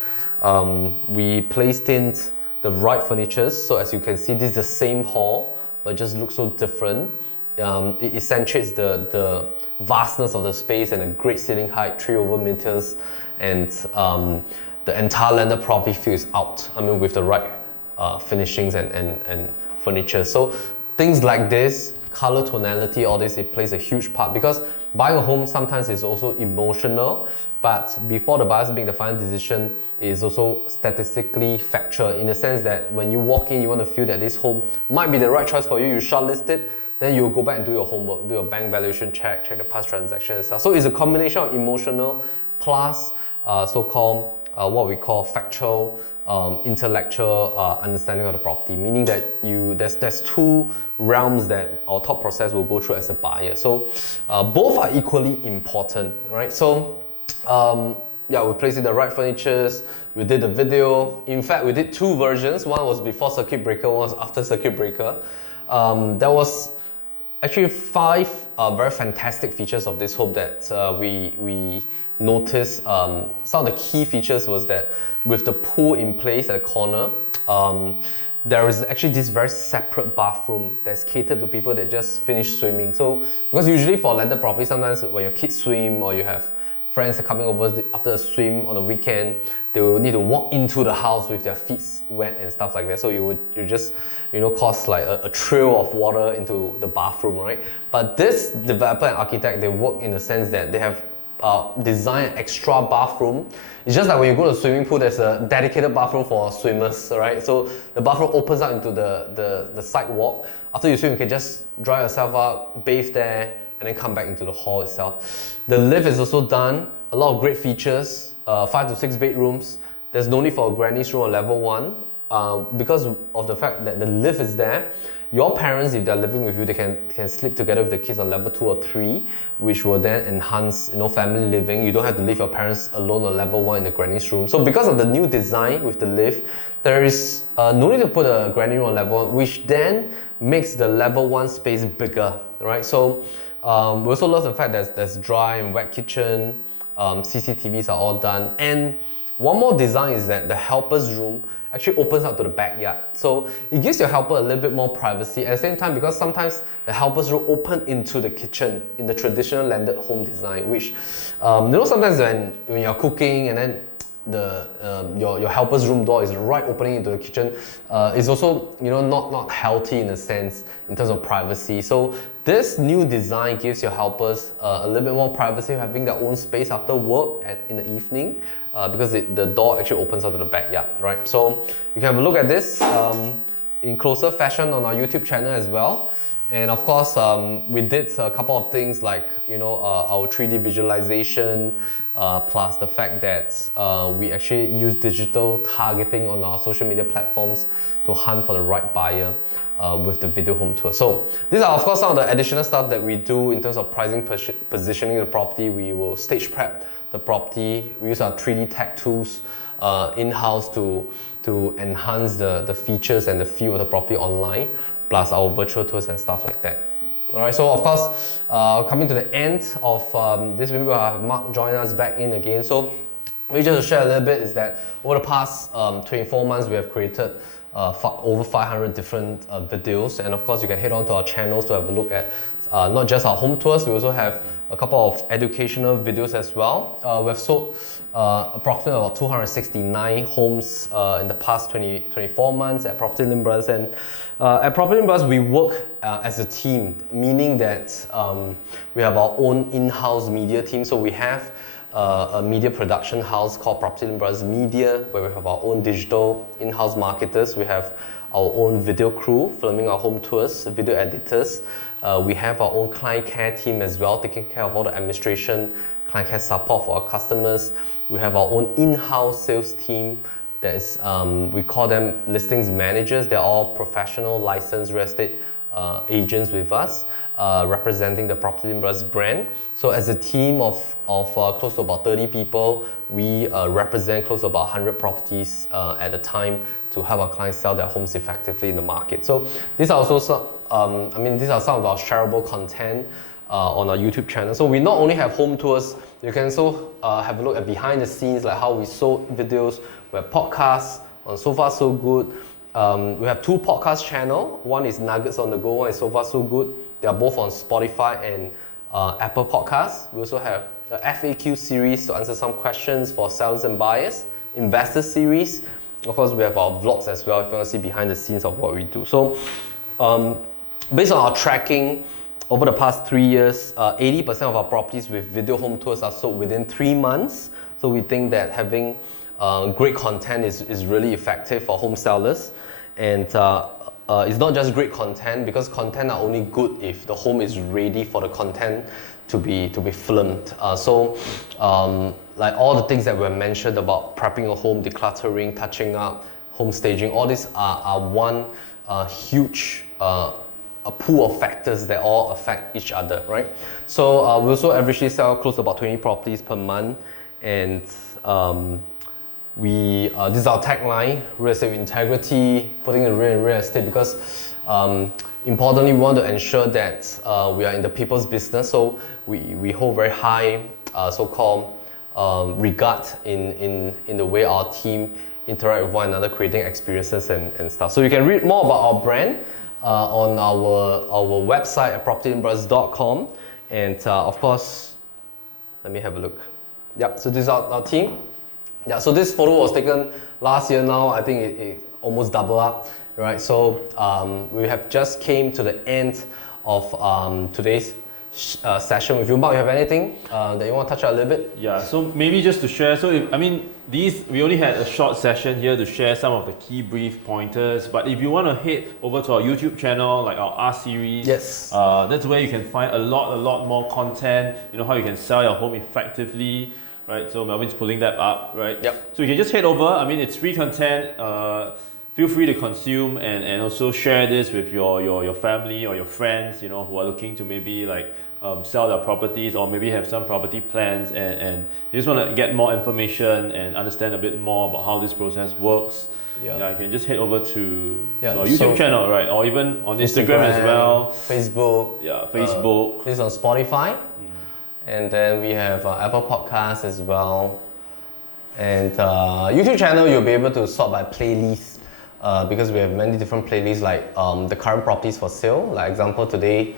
We placed in the right furnitures. So as you can see, this is the same hall, but it just looks so different. It accentuates the vastness of the space and a great ceiling height, 3 over meters, and the entire landed property feels out. With the right finishings and furniture. So things like this, color tonality, all this, it plays a huge part, because buying a home sometimes is also emotional, but before the buyers make the final decision, it is also statistically factual, in the sense that when you walk in, you want to feel that this home might be the right choice for you, you shortlist it, then you go back and do your homework, do your bank valuation check the past transaction and stuff. So it's a combination of emotional plus so-called what we call factual, intellectual understanding of the property, meaning that there's two realms that our thought process will go through as a buyer. So both are equally important, right? So yeah, we placed in the right furnitures, we did the video. In fact, we did 2 versions. One was before circuit breaker, one was after circuit breaker. There was actually 5 very fantastic features of this home that we noticed. Some of the key features was that with the pool in place at the corner, there is actually this very separate bathroom that's catered to people that just finished swimming. So, because usually for landed property, sometimes when your kids swim or you have friends are coming over after a swim on a weekend, they will need to walk into the house with their feet wet and stuff like that. So you just cause like a trail of water into the bathroom, right? But this developer and architect, they work in the sense that they have designed an extra bathroom. It's just like when you go to a swimming pool, there's a dedicated bathroom for swimmers, right? So the bathroom opens out into the sidewalk. After you swim, you can just dry yourself out, bathe there, and then come back into the hall itself. The lift is also done, a lot of great features, 5 to 6 bedrooms. There's no need for a granny's room on level 1 because of the fact that the lift is there. Your parents, if they're living with you, they can sleep together with the kids on level 2 or 3, which will then enhance family living. You don't have to leave your parents alone on level 1 in the granny's room. So because of the new design with the lift, there is no need to put a granny room on level 1, which then makes the level 1 space bigger, right? So we also love the fact that there's dry and wet kitchen, CCTVs are all done, and one more design is that the helper's room actually opens out to the backyard. So it gives your helper a little bit more privacy at the same time, because sometimes the helper's room open into the kitchen in the traditional landed home design, which sometimes when you're cooking and then your helper's room door is right opening into the kitchen, is also not healthy in a sense in terms of privacy. So this new design gives your helpers a little bit more privacy, having their own space after work in the evening, because the door actually opens out to the backyard, right? So you can have a look at this in closer fashion on our YouTube channel as well. And of course, we did a couple of things like our 3D visualization, plus the fact that we actually use digital targeting on our social media platforms to hunt for the right buyer with the video home tour. So these are of course some of the additional stuff that we do in terms of pricing, positioning the property. We will stage prep the property. We use our 3D tech tools in-house to enhance the features and the feel of the property online, plus our virtual tours and stuff like that. Alright, so of course, coming to the end of this video, we'll have Marc join us back in again. So maybe just to share a little bit is that over the past 24 months, we have created over 500 different videos, and of course you can head on to our channels to have a look at not just our home tours, we also have a couple of educational videos as well. We've sold approximately about 269 homes in the past 24 months at PropertyLimBrothers, and at PropertyLimBrothers we work as a team, meaning that we have our own in-house media team. So we have a media production house called PropertyLimBrothers Media, where we have our own digital in-house marketers. We have our own video crew filming our home tours, video editors. We have our own client care team as well, taking care of all the administration, client care support for our customers. We have our own in-house sales team that is, we call them listings managers. They're all professional licensed real estate agents with us, representing the PropertyLimBrothers brand. So as a team of close to about 30 people, we represent close to about 100 properties at a time to help our clients sell their homes effectively in the market. So these are also some, these are some of our shareable content on our YouTube channel. So we not only have home tours, you can also have a look at behind the scenes, like how we sold videos. We have podcasts on So Far So Good. We have two podcast channels. One is Nuggets on the Go, one is So Far So Good. They are both on Spotify and Apple Podcasts. We also have a FAQ series to answer some questions for sellers and buyers, investor series. Of course, we have our vlogs as well if you want to see behind the scenes of what we do. So based on our tracking, over the past 3 years, 80% of our properties with video home tours are sold within 3 months. So we think that having great content is really effective for home sellers. And it's not just great content, because content are only good if the home is ready for the content to be filmed. Like all the things that were mentioned about prepping a home, decluttering, touching up, home staging, all these are one huge a pool of factors that all affect each other, right? So we also averagely sell close to about 20 properties per month, and this is our tagline: real estate with integrity, putting the real in real estate, because importantly, we want to ensure that we are in the people's business. So we hold very high so-called regard in the way our team interact with one another, creating experiences and stuff. So you can read more about our brand on our website at PropertyLimBrothers.com, and of course, let me have a look. Yep, so this is our team. Yeah, so this photo was taken last year. Now I think it almost doubled up, right? So we have just came to the end of today's session with you. Marc, you have anything that you want to touch on a little bit? Yeah, so maybe just to share, we only had a short session here to share some of the key brief pointers, but if you want to head over to our YouTube channel, like our R series, yes, that's where you can find a lot more content, how you can sell your home effectively, right? So Melvin's pulling that up, right? Yep. So you can just head over, it's free content, feel free to consume and also share this with your family or your friends, who are looking to maybe sell their properties, or maybe have some property plans and they just want to get more information and understand a bit more about how this process works. Yeah, you can just head over to our YouTube channel, right? Or even on Instagram as well. Facebook. Yeah, Facebook. This is on Spotify. And then we have Apple Podcasts as well. And YouTube channel, you'll be able to sort by playlist, because we have many different playlists, like the current properties for sale. Like example, today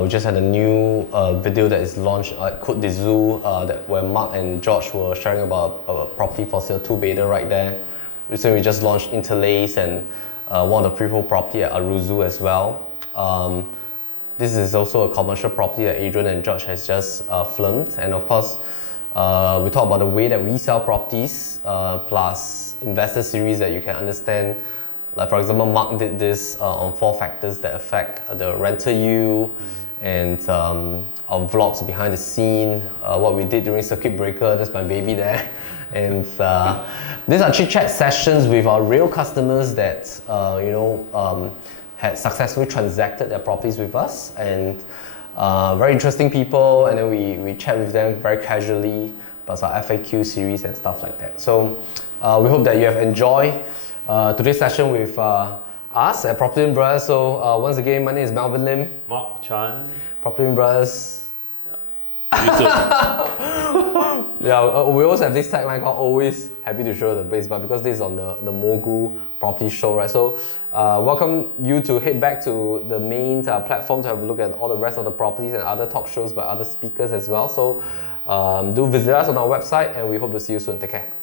we just had a new video that is launched at Côte d'Azur, where Marc and George were sharing about a property for sale, 2-bedder right there. Recently we just launched Interlace and one of the freehold property at Aruzu as well. This is also a commercial property that Adrian and George has just filmed. And of course, we talk about the way that we sell properties, plus investor series that you can understand. Like for example, Marc did this on 4 factors that affect the rental yield, and our vlogs behind the scene, what we did during circuit breaker. That's my baby there. And these are chit-chat sessions with our real customers that had successfully transacted their properties with us, and very interesting people. And then we chat with them very casually, plus our FAQ series and stuff like that. So we hope that you have enjoyed today's session with us at PropertyLimBrothers. So once again, my name is Melvin Lim. Marc Chan. PropertyLimBrothers. Yeah. You too. Yeah, we also have this tagline called "Always happy to show the base," but because this is on the Mogul Property Show, right? So, welcome you to head back to the main platform to have a look at all the rest of the properties and other talk shows by other speakers as well. So, do visit us on our website, and we hope to see you soon. Take care.